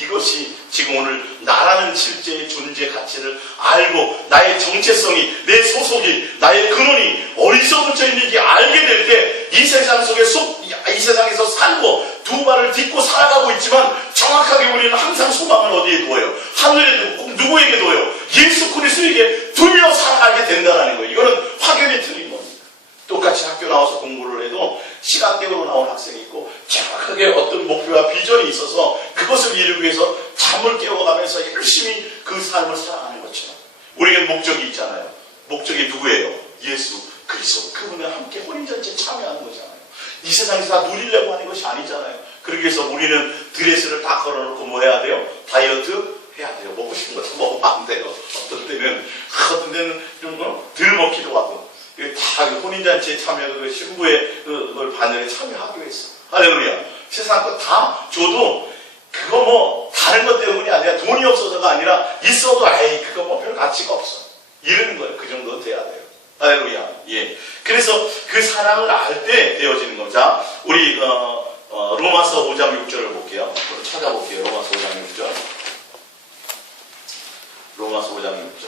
이것이 지금 오늘 나라는 실제의 존재 가치를 알고 나의 정체성이 내 소속이 나의 근원이 어디서 붙여 있는지 알게 될 때 이 세상 속에 이 세상에서 살고 두 발을 딛고 살아가고 있지만 정확하게 우리는 항상 소망을 어디에 두어요? 하늘에 두고 누구에게 두어요? 예수 그리스도에게 두며 살아가게 된다는 거예요. 이거는 확연히 틀린 겁니다. 똑같이 학교 나와서 공부를 해도 시간대로 나온 학생이 있고 정확하게 어떤 목표와 비전이 있어서 그것을 이루기 위해서 잠을 깨워가면서 열심히 그 삶을 살아가는 것처럼 우리에게 목적이 있잖아요. 목적이 누구예요? 예수 그리스도. 그분과 함께 혼인잔치에 참여하는 거잖아요. 이 세상에서 다 누리려고 하는 것이 아니잖아요. 그러기 위해서 우리는 드레스를 다 걸어놓고 뭐 해야 돼요? 다이어트 해야 돼요. 먹고 싶은 것도 먹으면 안 돼요. 어떤 때는 좀 덜 먹기도 하고 다 혼인잔치에 참여하고 그 신부의 그 반열에 참여하기 위해서. 할렐루야. 세상 거 다 줘도 그거 뭐 다른 것 때문이 아니라 돈이 없어서가 아니라 있어도 에이 그거 뭐 별 가치가 없어. 이러는 거예요. 그 정도는 돼야 돼요. 할렐루야. 예. 그래서 그 사랑을 알 때 되어지는 겁니다. 우리 로마서 5장 6절을 볼게요. 찾아볼게요. 로마서 5장 6절. 로마서 5장 6절.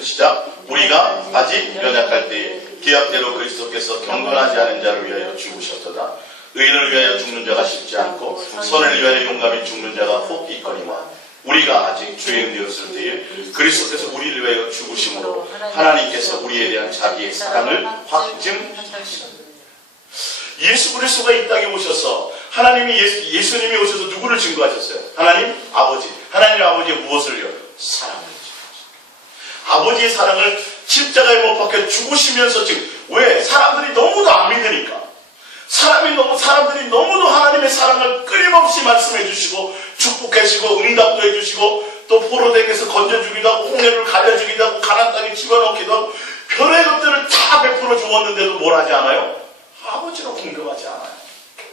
시작. 우리가 아직 연약할 때 계약대로 그리스도께서 경건하지 않은 자를 위하여 죽으셨도다. 의인을 위하여 죽는 자가 쉽지 않고 선을 위하여 용감히 죽는 자가 혹 있거니와 우리가 아직 주행되었을 때에 그리스도께서 우리를 위하여 죽으심으로 하나님께서 우리에 대한 자기의 사랑을 확증하셨습니다. 예수 그리스도가 이 땅에 오셔서 예수님이 오셔서 누구를 증거하셨어요? 하나님 아버지. 하나님 아버지의 무엇을요? 사랑을. 아버지의 사랑을 십자가에 못 박혀 죽으시면서 지금 왜? 사람들이 너무도 안 믿으니까. 사람들이 너무도 하나님의 사랑을 끊임없이 말씀해 주시고 축복해 주시고 응답도 해 주시고 또 포로되게서 건져주기도 하고 홍해를 가려주기도 하고 가나안 땅에 집어넣기도 하고 별의 것들을 다 베풀어 주었는데도 뭘 하지 않아요? 아버지로 공경하지 않아요.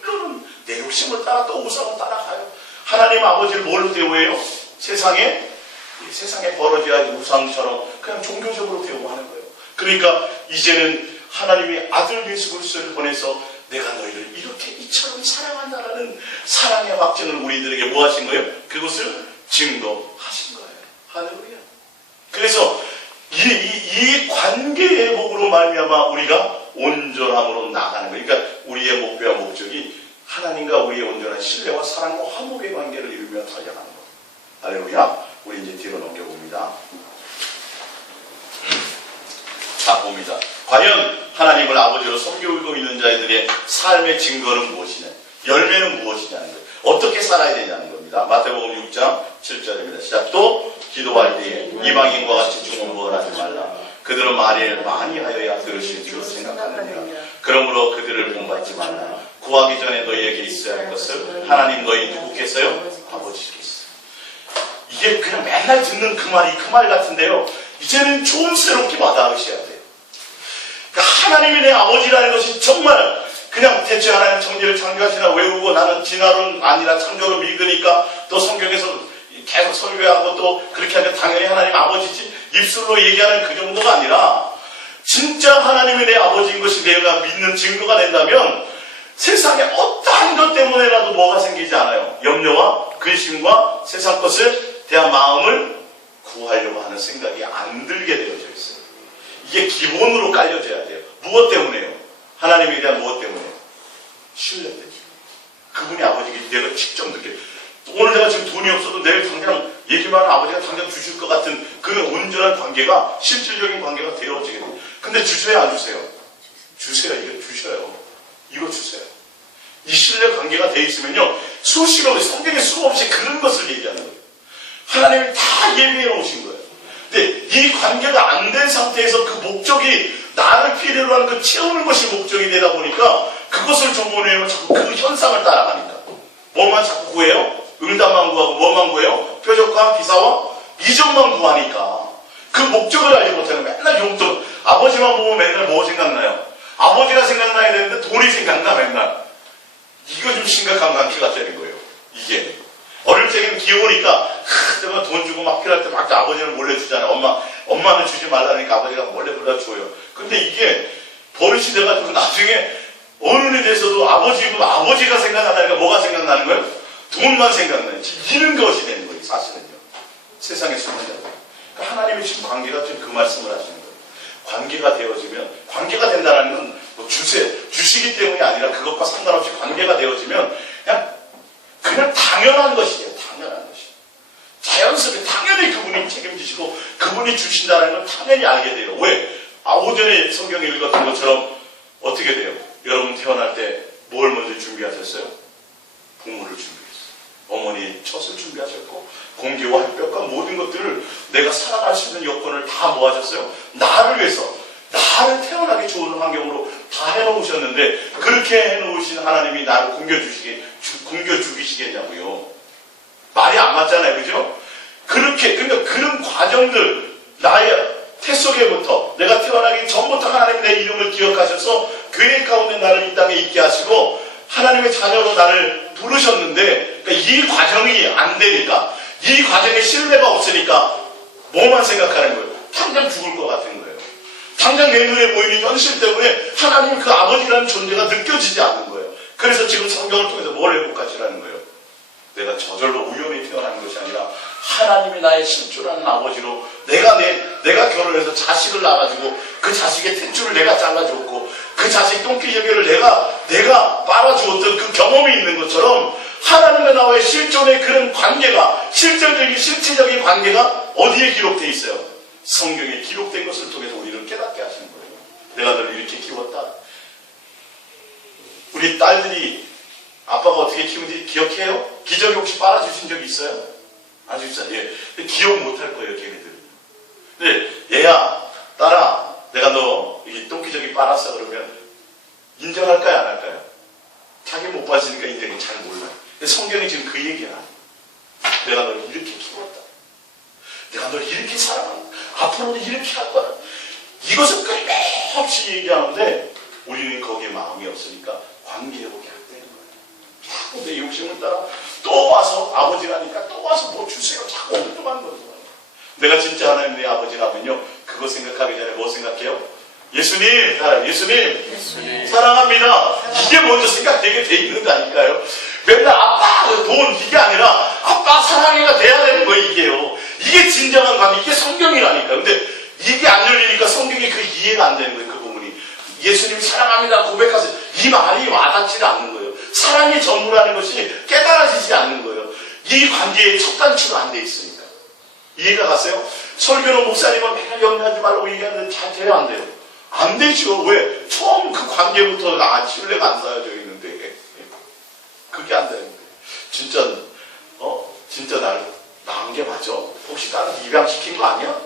결론은 내 욕심을 따라 또 우상을 따라가요. 하나님 아버지를 뭘로 대우해요? 세상에 벌어져야 할 우상처럼 그냥 종교적으로 대우하는 거예요. 그러니까 이제는 하나님이 아들 예수 그리스도를 보내서 내가 너희를 이렇게 이처럼 사랑한다라는 사랑의 확증을 우리들에게 뭐 하신 거예요? 그것을 증거하신 거예요. 할렐루야. 그래서 이 관계의 회복으로 말미암아 우리가 온전함으로 나가는 거예요. 그러니까 우리의 목표와 목적이 하나님과 우리의 온전한 신뢰와 사랑과 화목의 관계를 이루며 달려가는 거예요. 할렐루야. 우리 이제 뒤로 넘겨봅니다. 자, 봅니다. 과연 하나님을 아버지로 섬기고 있는 자들의 삶의 증거는 무엇이냐? 열매는 무엇이냐는 거예요. 어떻게 살아야 되냐는 겁니다. 마태복음 6장 7절입니다. 시작. 또 기도할 때에 이방인과 같이 중언부언하지 말라. 그들은 말을 많이 하여야 들으실 줄 생각하느니라. 그러므로 그들을 본받지 말라. 구하기 전에 너희에게 있어야 할 것을 하나님 너희 누구께서요? 아버지께서. 이게 그냥 맨날 듣는 그 말 같은데요. 이제는 촌스럽게 와닿으셔야 돼요. 그러니까 하나님이 내 아버지라는 것이 정말 그냥 대체 하나님 창조를 창조하시나 외우고 나는 진화론 아니라 창조를 믿으니까 또 성경에서 계속 설교하고 또 그렇게 하면 당연히 하나님 아버지지 입술로 얘기하는 그 정도가 아니라 진짜 하나님이 내 아버지인 것이 내가 믿는 증거가 된다면 세상에 어떠한 것 때문에라도 뭐가 생기지 않아요. 염려와 근심과 세상 것을 대한 마음을 구하려고 하는 생각이 안 들게 되어져 있어요. 이게 기본으로 깔려져야 돼요. 무엇 때문에요? 하나님에 대한 무엇 때문에요? 신뢰 때문에. 그분이 아버지기 내가 직접 느껴요. 오늘 내가 지금 돈이 없어도 내일 당장 얘기만 하면 아버지가 당장 주실 것 같은 그런 온전한 관계가 실질적인 관계가 되어지게 돼요. 근데 주세요 안 주세요? 주세요. 이거 주셔요. 이거 주세요. 이 신뢰 관계가 돼 있으면요 수시로 성경에 수없이 그런 것을 얘기하는 거예요. 하나님이 다 예비해 놓으신 거예요. 근데 이 관계가 안 된 상태에서 그 목적이 나를 필요로 하는 그 채우는 것이 목적이 되다 보니까 그것을 조건해요. 자꾸 그 현상을 따라가니까 뭐만 자꾸 구해요? 응답만 구하고 뭐만 구해요? 표적과 기사와 이적만 구하니까 그 목적을 알지 못하는 맨날 용돈 아버지만 보면 맨날 뭐 생각나요? 아버지가 생각나야 되는데 돈이 생각나 맨날. 이거 좀 심각한 관계가 되는 거예요. 이게 어릴 적에는 귀여우니까 정말 돈 주고 막 필요할 때 막 아버지는 몰래 주잖아요. 엄마는 주지 말라니까 아버지가 몰래 줘요. 근데 이게 버릇이 돼가지고 나중에 어른이 돼서도 아버지가 생각나니까 뭐가 생각나는 거예요? 돈만 생각나요. 이런 것이 되는 거예요. 사실은요. 세상에 숨은 자. 그러니까 하나님이 지금 관계가 지금 그 말씀을 하시는 거예요. 관계가 되어지면 관계가 된다는 건 뭐 주시기 때문이 아니라 그것과 상관없이 관계가 되어지면 그냥 당연한 것이에요. 당연한 것이. 자연스럽게 당연히 그분이 책임지시고 그분이 주신다는 걸 당연히 알게 돼요. 왜? 오전에 성경에 읽었던 것처럼 어떻게 돼요? 여러분 태어날 때 뭘 먼저 준비하셨어요? 부모를 준비했어요. 어머니 젖을 준비하셨고 공기와 햇볕과 모든 것들을 내가 살아갈 수 있는 여건을 다 뭐 하셨어요? 나를 위해서 나를 태어나기 좋은 환경으로 다 해놓으셨는데 그렇게 해놓으신 하나님이 나를 굶겨 죽이시겠냐고요. 말이 안 맞잖아요. 그죠? 그러니까 그런 과정들 나의 태 속에부터 내가 태어나기 전부터 하나님이 내 이름을 기억하셔서 계획 가운데 나를 이 땅에 있게 하시고 하나님의 자녀로 나를 부르셨는데 그러니까 이 과정이 안 되니까 이 과정에 신뢰가 없으니까 뭐만 생각하는 거예요? 당장 죽을 것 같은 거예요. 당장 내 눈에 보이는 현실 때문에 하나님 그 아버지라는 존재가 느껴지지 않는 거예요. 그래서 지금 성경을 통해서 뭘 회복하시라는 거예요? 내가 저절로 우연히 태어난 것이 아니라 하나님이 나의 실존하는 아버지로 내가 결혼해서 자식을 낳아가지고 그 자식의 탯줄을 내가 잘라줬고 그 자식 똥기저귀를 내가 빨아주었던 그 경험이 있는 것처럼 하나님과 나와의 실존의 그런 관계가 실질적인 관계가 어디에 기록되어 있어요? 성경에 기록된 것을 통해서 우리를 깨닫게 하시는 거예요. 내가 너를 이렇게 키웠다. 우리 딸들이 아빠가 어떻게 키우는지 기억해요? 기저귀 혹시 빨아주신 적 있어요? 아주 있어요. 예. 기억 못할 거예요, 걔네들. 근데 얘야, 딸아, 내가 너 이 똥기저귀 빨았어 그러면 인정할까요, 안 할까요? 자기 못 봤으니까 인정이 잘 몰라요. 근데 성경이 지금 그 얘기야. 내가 너를 이렇게 키웠다. 내가 너를 이렇게 사랑한다. 앞으로도 이렇게 할 거야. 이것을 끊임없이 얘기하는데 우리는 거기에 마음이 없으니까 관계 회복이 안 되는 거예요. 자꾸 내 욕심을 따라 또 와서 아버지라니까 또 와서 뭐 주세요. 자꾸 엉뚱한 거죠. 내가 진짜 하나님 내 아버지라면요. 그거 생각하기 전에 뭐 생각해요? 예수님, 예수님 사랑합니다. 이게 먼저 생각되게 돼 있는 거 아닐까요? 맨날 아빠, 돈 이게 아니라 아빠 사랑해가 돼야 되는 거예요. 이게요. 이게 진정한 관계, 이게 성경이라니까. 근데 이게 안 열리니까 성경이 그 이해가 안 되는 거예요. 그 부분이. 예수님 사랑합니다 고백하세요. 이 말이 와닿지가 않는 거예요. 사랑이 전부라는 것이 깨달아지지 않는 거예요. 이 관계에 첫 단추가 안 돼 있으니까. 이해가 갔어요? 설교는 목사님은 맨날 염려하지 말라고 얘기하는데 잘 돼요, 안 돼요? 안 되죠. 왜? 처음 그 관계부터 신뢰가 안 쌓여져 있는데 그게 안 되는 거예요. 진짜 날 낳은 게 맞아? 혹시 나를 입양시킨 거 아니야?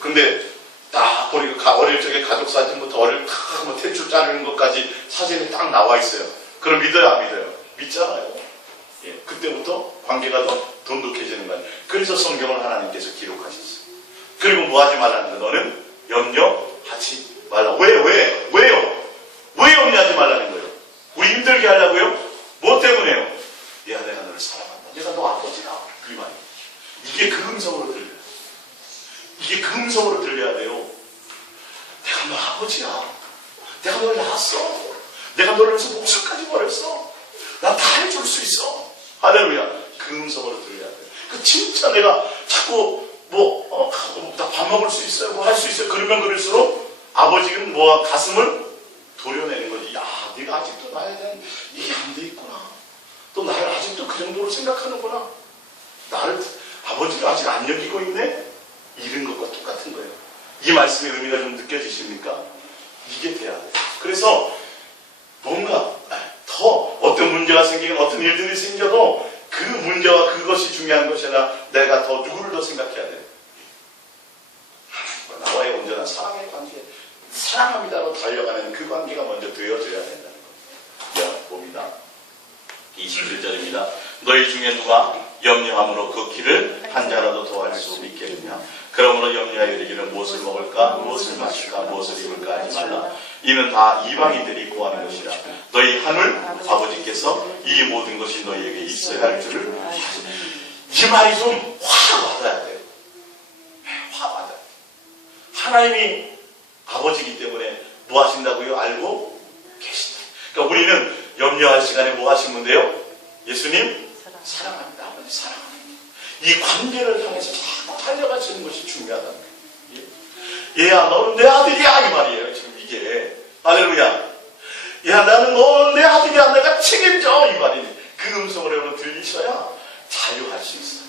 근데 딱 보니까 어릴 적에 가족 사진부터 뭐 탯줄 자르는 것까지 사진이 딱 나와 있어요. 그럼 믿어요, 안 믿어요? 믿잖아요. 예, 그때부터 관계가 더 돈독해지는 거예요. 그래서 성경을 하나님께서 기록하셨어요. 그리고 뭐 하지 말라는 거? 너는 염려하지 말라. 왜요? 왜 염려하지 말라는 거예요? 우리 힘들게 하려고요? 뭐 때문에요? 야, 내가 너를 사랑한다. 내가 너 아버지야. 그 말이. 이게 그 음성으로 들려요. 이게 그 음성으로 들려야 돼요. 내가 너 아버지야. 내가 너를 낳았어. 내가 너를 위해서 목숨까지 버렸어. 난 다 해줄 수 있어. 할렐루야. 그 음성으로 들려야 돼요. 그 진짜 내가 자꾸 나 밥 먹을 수 있어요? 뭐 할 수 있어요? 그러면 그럴수록 아버지는 가슴을 도려내는 거지. 야, 네가 아직도 나에 대한 이게 안 돼 있구나. 또 나를 아직도 그 정도로 생각하는구나. 나를 아버지가 아직 안 여기고 있네? 이런 것과 똑같은 거예요. 이 말씀의 의미가 좀 느껴지십니까? 이게 돼야 돼요. 그래서 뭔가 더 어떤 문제가 생기건 어떤 일들이 생겨도 그 문제와 그것이 중요한 것이 아니라 내가 더 누구를 더 생각해야 돼요. 나와의 온전한 사랑의 관계, 사랑합니다로 달려가는 그 관계가 먼저 되어져야 된다는 겁니다. 봅니다. 21절입니다. 너희 중에 누가 염려함으로 그 길을 한 자라도 더할 수 있겠느냐. 그러므로 염려하여 이르기를 무엇을 먹을까, 무엇을 마실까, 무엇을 입을까 하지 말라. 이는 다 이방인들이 구하는 것이라. 너희 하늘 아버지께서 이 모든 것이 너희에게 있어야 할 줄을 아시니. 이 말이 좀 확 와닿아야 돼요. 확 와닿아야 돼요. 하나님이 아버지이기 때문에 뭐 하신다고요? 알고 계신다. 그러니까 우리는 염려할 시간에 뭐 하시면 돼요? 예수님 사랑합니다. 아버지 사랑합니다. 이 관계를 향해서 자꾸 달려가시는 것이 중요하다는 거예요. 얘야 너는 내 아들이야 이 말이에요. 지금 이게 할렐루야. 야 나는 너는 내 아들이야. 내가 책임져 이 말이니. 그 음성을 여러분 들리셔야 자유할 수 있어요.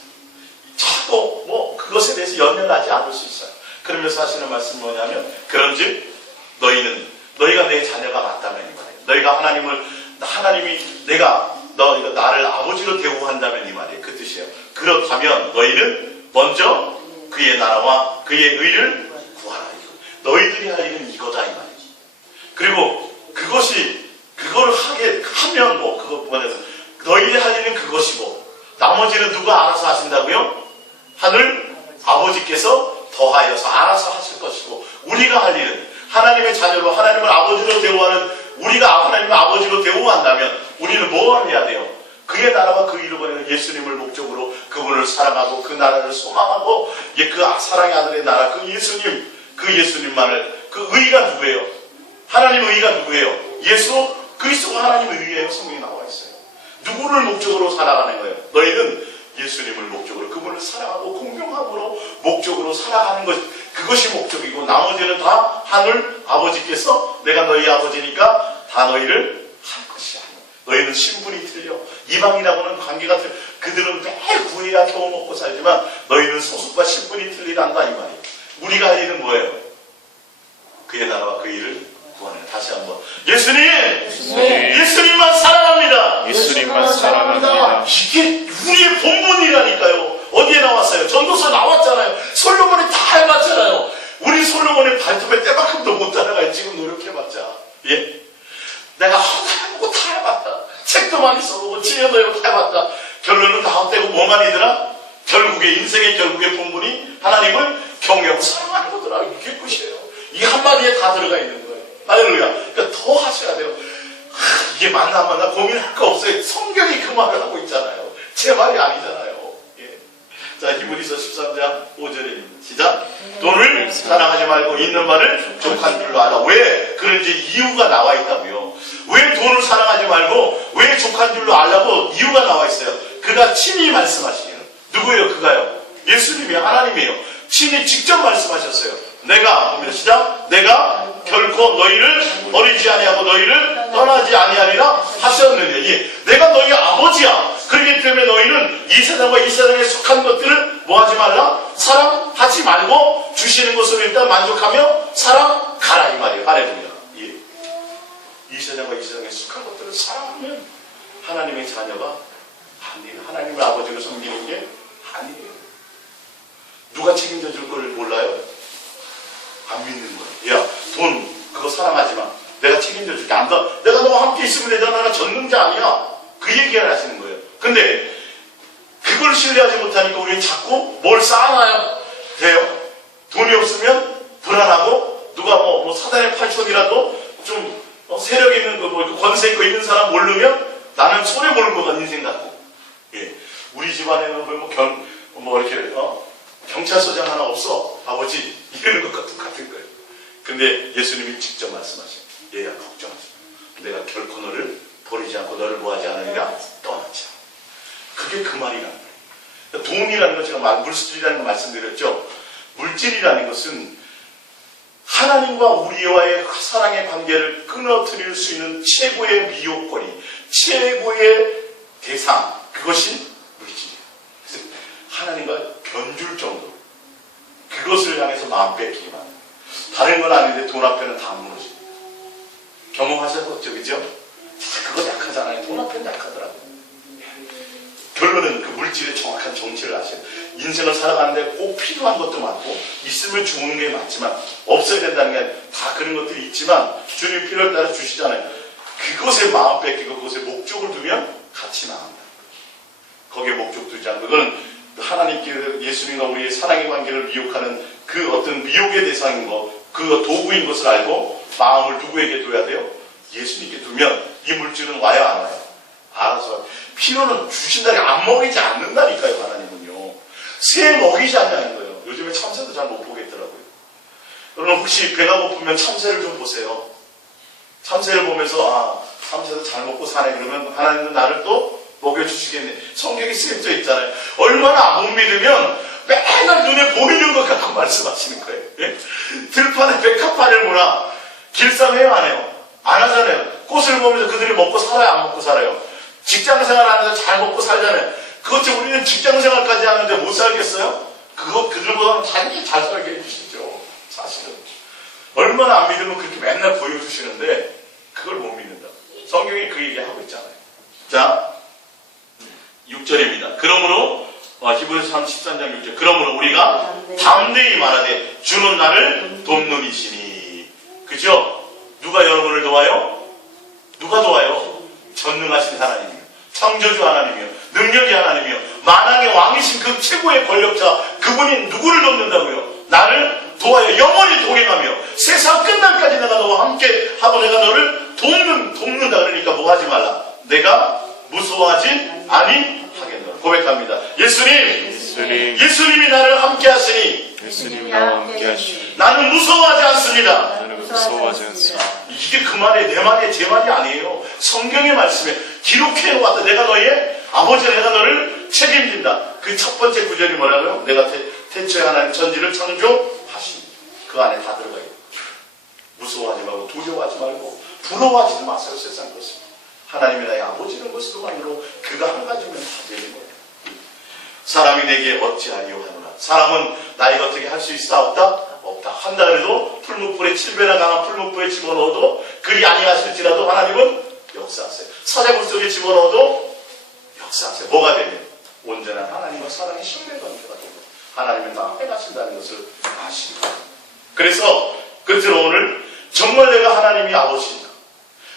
자꾸 뭐 그것에 대해서 연연하지 않을 수 있어요. 그러면서 하시는 말씀이 뭐냐면 그런즉 너희가 내 자녀가 맞다면 이 말이에요. 너희가 하나님이 너희가 나를 아버지로 대우한다면 이 말이에요. 그 뜻이에요. 그렇다면 너희는 먼저 그의 나라와 그의 의를 구하라. 너희들이 할 일은 이거다 이 말이죠. 그리고 그거를 하면 그것보다는 너희들이 할 일은 그것이고 나머지는 누가 알아서 하신다고요? 하늘 아버지께서 더하여서 알아서 하실 것이고 우리가 할 일은 하나님의 자녀로 하나님을 아버지로 대우하는 우리가 하나님을 아버지로 대우한다면 우리는 뭘 해야 돼요? 그의 나라와 그 일을 보내는 예수님을 목적으로 그분을 사랑하고 그 나라를 소망하고 그 사랑의 아들의 나라 그 예수님만을 그 의가 누구예요? 하나님의 의가 누구예요? 예수 그리스도가 하나님의 의예요. 성경에 나와 있어요. 누구를 목적으로 살아가는 거예요? 너희는 예수님을 목적으로 그분을 사랑하고 공경함으로 목적으로 살아가는 것 그것이 목적이고 나머지는 다 하늘 아버지께서 내가 너희 아버지니까 다 너희를 할 것이야. 너희는 신분이 틀려. 이방이라고는 관계가 틀려. 그들은 매일 구해야 겨우 먹고 살지만 너희는 소속과 신분이 틀리단다 이 말이에요. 우리가 할 일은 뭐예요? 그의 나라와 그 일을 구하는. 다시 한번 예수님만 사랑합니다. 예수님만 사랑합니다. 이게 우리의 본분이라니까요. 어디에 나왔어요? 전도서 나왔잖아요. 솔로몬이 다 해봤잖아요. 우리 솔로몬의 발톱에 때만큼도 못 따라가요. 지금 노력해봤자. 예? 내가 하다 해보고 다 해봤다. 책도 많이 써보고 지혜도 해보고 다 해봤다. 결론은 다 헛되고 뭐만 이더라? 인생의 결국의 본분이 하나님을 경외하고 사랑하는 거더라. 이게 끝이에요. 이 한마디에 다 들어가 있는 거예요. 할렐루야. 그러니까 더 하셔야 돼요. 이게 맞나 안 맞나 고민할 거 없어요. 성경이 그 말을 하고 있잖아요. 제 말이 아니잖아요. 예. 자, 히브리서 13장 5절입니다. 시작. 돈을 사랑하지 말고 있는 말을 족한 줄로 알아. 왜 그런지 이유가 나와 있다고요. 왜 돈을 사랑하지 말고 왜 족한 줄로 알라고 이유가 나와 있어요. 그가 친히 말씀하시기는. 누구예요? 그가요? 예수님이 하나님이에요. 친히 직접 말씀하셨어요. 내가 결코 너희를 버리지 아니하고 너희를 떠나지 아니하리라 하셨느냐. 예. 내가 너희 아버지야. 그렇기 때문에 너희는 이 세상과 이 세상에 속한 것들을 뭐하지 말라? 사랑하지 말고 주시는 것으로 일단 만족하며 사랑가라 이 말이에요. 할렐루야. 예. 이 세상과 이 세상에 속한 것들을 사랑하면 하나님의 자녀가 아니에요. 하나님을 아버지로 섬기는 게 아니에요. 누가 책임져 줄 걸 몰라요? 안 믿는 거예요. 야, 돈 그거 사랑하지 마. 내가 책임져 줄게. 내가 너와 함께 있으면 되잖아. 나는 전능자 아니야. 그 얘기를 하시는 거예요. 근데 그걸 신뢰하지 못하니까 우리는 자꾸 뭘 쌓아놔야 돼요. 돈이 없으면 불안하고 누가 뭐 사단의 팔촌이라도 좀 세력 있는 권세 있고 있는 사람 모르면 나는 손해 보는 것 같은 인생 같고. 예. 우리 집안에는 이렇게 경찰서장 하나 없어 아버지 이러는 것과 똑같은 거예요. 근데 예수님이 직접 말씀하신 얘야 걱정하지 마. 내가 결코 너를 버리지 않고 너를 뭐하지 않으리라 떠나지 않아. 그게 그 말이라는 거예요. 그러니까 돈이라는 거 제가 물질이라는 거 말씀드렸죠. 물질이라는 것은 하나님과 우리와의 사랑의 관계를 끊어뜨릴 수 있는 최고의 미혹거리, 최고의 대상, 그것이 물질이에요. 그래서 하나님과 견줄 정도로 그것을 향해서 마음 뺏기기만 해요. 다른 건 아닌데 돈 앞에는 다 무너집니다. 경험하셨죠, 그죠? 그거 약하잖아요. 돈 앞에는 약하더라고요. 결론은 그 물질의 정확한 정체를 아셔요. 인생을 살아가는데 꼭 필요한 것도 많고 있으면 좋은 게 많지만 없어야 된다는 게 다 그런 것들이 있지만 주님 필요에 따라 주시잖아요. 그것에 마음 뺏기고 그것에 목적을 두면 같이 나간다. 거기에 목적 두지 않고 그거는 하나님께 예수님과 우리의 사랑의 관계를 미혹하는 그 어떤 미혹의 대상인 것, 그 도구인 것을 알고 마음을 누구에게 둬야 돼요? 예수님께 두면 이 물질은 와요 안 와요? 알아서 필요는 주신다니까 안 먹이지 않는다니까요. 하나님은요. 새 먹이지 않냐는 거예요. 요즘에 참새도 잘 못 보겠더라고요. 여러분 혹시 배가 고프면 참새를 좀 보세요. 참새를 보면서 참새도 잘 먹고 사네 그러면 하나님은 나를 또 먹여주시겠네. 성경에 쓰여져 있잖아요. 얼마나 못 믿으면 맨날 눈에 보이는 것 갖고 말씀하시는 거예요. 예? 들판에 백합화를 보나 길쌈해요 안 해요? 안 하잖아요. 꽃을 보면서 그들이 먹고 살아요 안 먹고 살아요? 직장생활 하면서 잘 먹고 살잖아요. 그것도 우리는 직장생활까지 하는데 못 살겠어요? 그들보다는 당연히 잘 살게 해주시죠. 사실은. 얼마나 안 믿으면 그렇게 맨날 보여주시는데 그걸 못 믿는다. 성경이 그 얘기하고 있잖아요. 자, 6절입니다. 그러므로 히브리서 13장 6절 그러므로 우리가 담대히 말하되 주는 나를 돕는 이시니. 그죠? 누가 여러분을 도와요? 누가 도와요? 전능하신 하나님이요. 창조주 하나님이요. 능력의 하나님이요. 만왕의 왕이신 그 최고의 권력자 그분이 누구를 돕는다고요? 나를 도와요. 영원히 동행하며 세상 끝날까지 내가 너와 함께 하고 내가 너를 돕는다. 그러니까 뭐 하지 말라. 내가 무서워하지 아니하겠노라. 고백합니다. 예수님이 나를 함께 하시니 예수님이 나와 함께 하시니 나는 무서워하지 않습니다. 나는 무서워하지 않습니다. 이게 그 말이 내 말이 제 말이 아니에요. 성경의 말씀에 기록해 놓았다. 내가 너의 아버지 내가 너를 책임진다. 그 첫 번째 구절이 뭐라고요? 내가 태초에 하나님 천지를 창조하시니 그 안에 다 들어가 있고 무서워하지 말고 두려워하지 말고 부러워하지도 마세요. 세상 것을. 하나님이 나의 아버지는 것으로만으로 그가 한 가지면 다 되는 거예요. 사람이 내게 어찌하리요 하노라. 사람은 나에게 어떻게 할 수 있어? 없다. 한다 그래도 풀무불에 7배나 강한 풀무불에 집어넣어도 그리 아니하실지라도 하나님은 역사하세요. 사자굴 속에 집어넣어도 역사하세요. 뭐가 되면? 온전한 하나님과 사랑의 신뢰관계가 되고 하나님은 다 해가신다는 것을 아십니다. 그래서 끝으로 오늘 정말 내가 하나님이 아버지인가?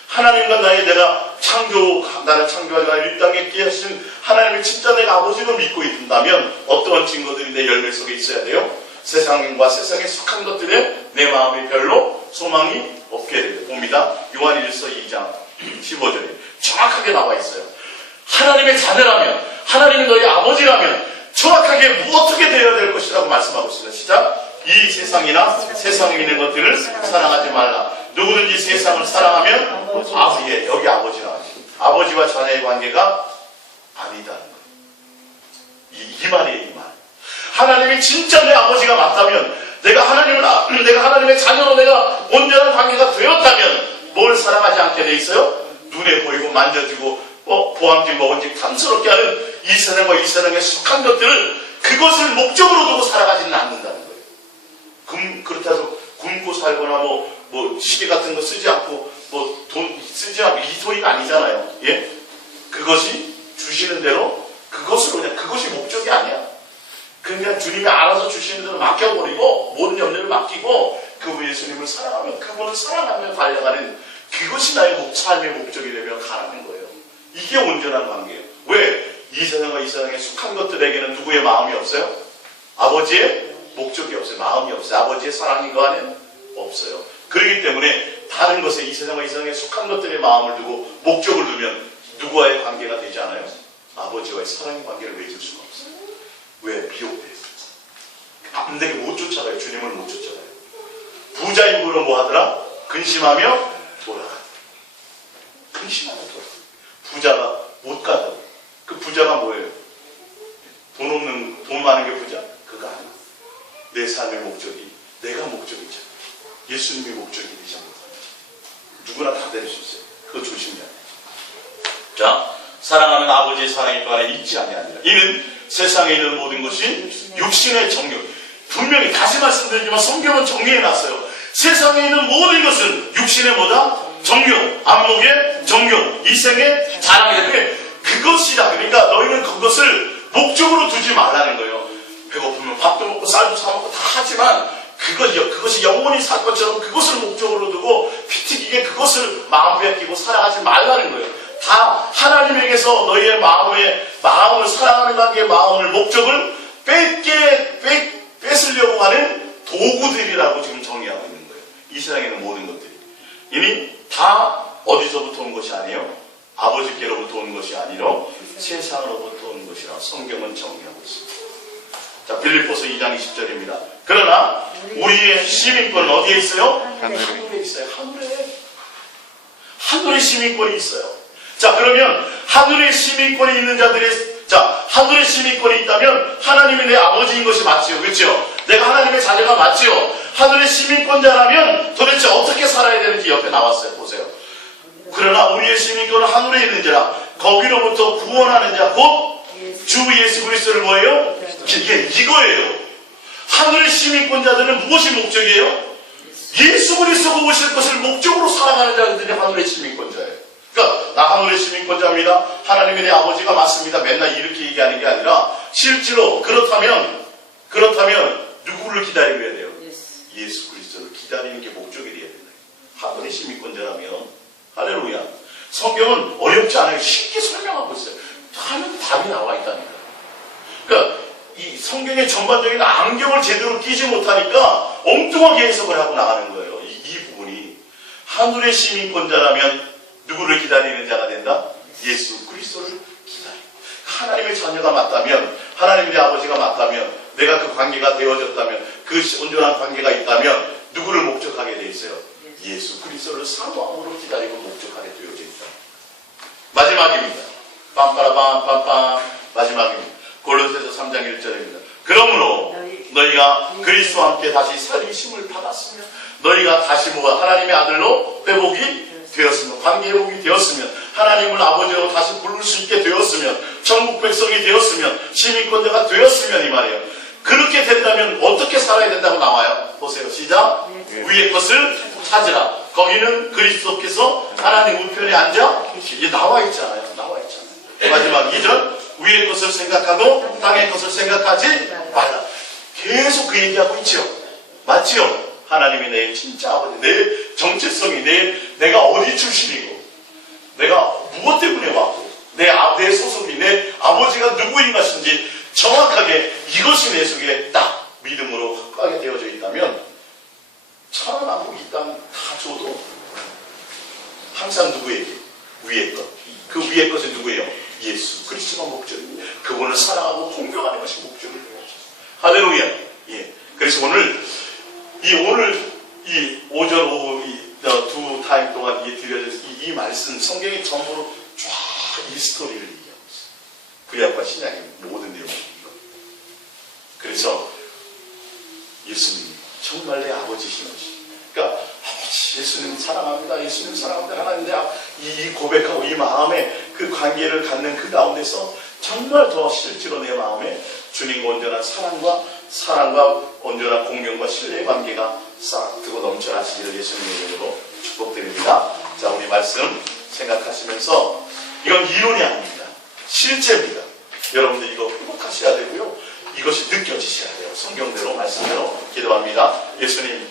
하나님과 내가 나를 창조하지 않아 이 땅에 있게 하신 하나님의 진짜 내가 아버지를 믿고 있다면 어떠한 증거들이 내 열매 속에 있어야 돼요? 세상과 세상에 속한 것들에 내 마음이 별로 소망이 없게 됩니다. 봅니다. 요한일서 2장 15절에 정확하게 나와 있어요. 하나님의 자녀라면 하나님이 너희 아버지라면 정확하게 어떻게 되어야 될 것이라고 말씀하고 있습니다. 시작. 이 세상이나 세상에 있는 것들을 사랑하지 말라. 누구든지 세상을 사랑하면 여기 아버지라 하지. 아버지와 자녀의 관계가 아니다는 거예요. 이 말이에요, 이 말. 하나님이 진짜 내 아버지가 맞다면, 내가 하나님의 자녀로 내가 온전한 관계가 되었다면, 뭘 사랑하지 않게 돼 있어요? 눈에 보이고 만져지고, 보암직 먹은직 탐스럽게 하는 이 세상과 이 세상에 속한 것들을 그것을 목적으로 두고 살아가지는 않는다는 거예요. 그렇다고 해서 굶고 살거나 시계 같은 거 쓰지 않고, 돈 쓰지 않고 이 소리가 아니잖아요. 예? 그것이 주시는 대로 그것으로 그냥 그것이 목적이 아니야. 그냥 주님이 알아서 주시는 대로 맡겨버리고 모든 염려를 맡기고 그분 예수님을 사랑하면 그분을 사랑하며 달려가는 그것이 나의 삶의 목적이 되면 가라는 거예요. 이게 온전한 관계예요. 왜? 이 세상과 이 세상에 속한 것들에게는 누구의 마음이 없어요? 아버지의 목적이 없어요. 마음이 없어요. 아버지의 사랑이 그 안에는 없어요. 그렇기 때문에 다른 것에 이 세상과 이 세상에 속한 것들의 마음을 두고 목적을 두면 누구와의 관계가 되지 않아요? 아버지와의 사랑의 관계를 맺을 수가 없어요. 왜? 미혹돼요. 안 되게 못 쫓아가요. 주님을 못 쫓아가요. 부자 인부는 뭐 하더라? 근심하며 돌아가더라. 근심하며 돌아가더라. 부자가 못 가더라. 그 부자가 뭐예요? 돈 많은 게 부자? 그거 아니야. 내 삶의 목적이 내가 목적이잖아. 예수님이 목적이 되지 않는 누구나 다 될 수 있어요. 그거 조심해야 돼요. 자, 사랑하는 아버지의 사랑이 또 안에 있지 아니하니라. 이는 세상에 있는 모든 것이 육신의 정욕. 분명히 다시 말씀드리지만 성경은 정리해놨어요. 세상에 있는 모든 것은 육신의 뭐다? 정욕, 안목의 정욕, 이생의 자랑이 돼. 그것이다. 그러니까 너희는 그것을 목적으로 두지 말라는 거예요. 배고프면 밥도 먹고 쌀도 사 먹고 다 하지만 그것이 영원히 살 것처럼 그것을 목적으로 두고 피튀기게 그것을 마음에 끼고 살아가지 말라는 거예요. 다 하나님에게서 너희의 마음을 사랑하는 관계의 마음을 목적을 뺏으려고 하는 도구들이라고 지금 정의하고 있는 거예요. 이 세상에 있는 모든 것들이 이미 다 어디서부터 온 것이 아니에요. 아버지께로부터 온 것이 아니라 세상으로부터 온 것이라 성경은 정의하고 있습니다. 자, 빌립보서 2장 20절입니다. 그러나 우리의 시민권은 어디에 있어요? 하늘에 있어요. 하늘에 시민권이 있어요. 자, 그러면 하늘에 시민권이 있는 하늘에 시민권이 있다면 하나님이 내 아버지인 것이 맞지요. 그렇죠? 내가 하나님의 자녀가 맞지요. 하늘의 시민권자라면 도대체 어떻게 살아야 되는지 옆에 나왔어요. 보세요. 그러나 우리의 시민권은 하늘에 있는지라 거기로부터 구원하는 자 곧 주 예수 그리스도를 뭐예요? 이거예요. 하늘의 시민권자들은 무엇이 목적이에요? 예수 그리스도가 오실 것을 목적으로 살아가는 자들이 하늘의 시민권자예요. 그러니까 나 하늘의 시민권자입니다. 하나님의 내 아버지가 맞습니다. 맨날 이렇게 얘기하는 게 아니라 실제로 그렇다면 누구를 기다리고 해야 돼요? 예수 그리스도를 기다리는 게 목적이 돼야 된다. 하늘의 시민권자라면 할렐루야. 성경은 어렵지 않아요. 쉽게 설명하고 있어요. 하는 답이 나와 있다니까. 그러니까 이 성경의 전반적인 안경을 제대로 끼지 못하니까 엉뚱하게 해석을 하고 나가는 거예요. 이 부분이 하늘의 시민권자라면 누구를 기다리는 자가 된다? 예수 그리스도를 기다리고 하나님의 자녀가 맞다면 하나님의 아버지가 맞다면 내가 그 관계가 되어졌다면 그 온전한 관계가 있다면 누구를 목적하게 돼 있어요? 예수 그리스도를 사모함으로 기다리고 목적하게 되어져 있다. 마지막입니다. 빰빠라빰빰빰 마지막입니다. 골로새서 3장 1절입니다. 그러므로 너희가 그리스도와 함께 다시 살리심을 받았으면 너희가 다시 하나님의 아들로 회복이 되었으면 관계회복이 되었으면 하나님을 아버지로 다시 부를 수 있게 되었으면 천국 백성이 되었으면 시민권자가 되었으면 이 말이에요. 그렇게 된다면 어떻게 살아야 된다고 나와요? 보세요. 시작. 위의 것을 찾으라. 거기는 그리스도께서 하나님 우편에 앉아 이게 나와 있잖아요. 마지막 2절 위의 것을 생각하고 땅의 것을 생각하지 말라. 계속 그 얘기하고 있죠. 맞지요? 하나님이 내 진짜 아버지, 내 정체성이 내가 어디 출신이고 내가 무엇 때문에 왔고 내 소속이 내 아버지가 누구인 것인지 정확하게 이것이 내 속에 딱 믿음으로 확고하게 되어져 있다면 천하만국 이 땅 다 줘도 항상 누구에게? 위의 것. 그 위의 것은 누구예요? 예수 그리스도가 목적입니다. 그분을 사랑하고 공경하는 것이 목적입니다. 할렐루야. 예. 그래서 오늘 이 오전 오후 두 타임 동안 드려진 이 말씀 성경의 전부로 쫙 이 스토리를 얘기하고 있어요. 구약과 신약의 모든 내용이 이거. 그래서 예수님 정말 내 아버지신 것이. 그러니까 아버지 예수님 사랑합니다. 예수님 사랑합니다. 하나님 이 고백하고 이 마음에 그 관계를 갖는 그 가운데서 정말 더 실제로 내 마음에 주님과 온전한 사랑과 온전한 공경과 신뢰의 관계가 싹트고 넘쳐나시기를 예수님의 이름으로 축복드립니다. 자, 우리 말씀 생각하시면서 이건 이론이 아닙니다. 실제입니다. 여러분들 이거 회복하셔야 되고요. 이것이 느껴지셔야 돼요. 성경대로 말씀대로 기도합니다. 예수님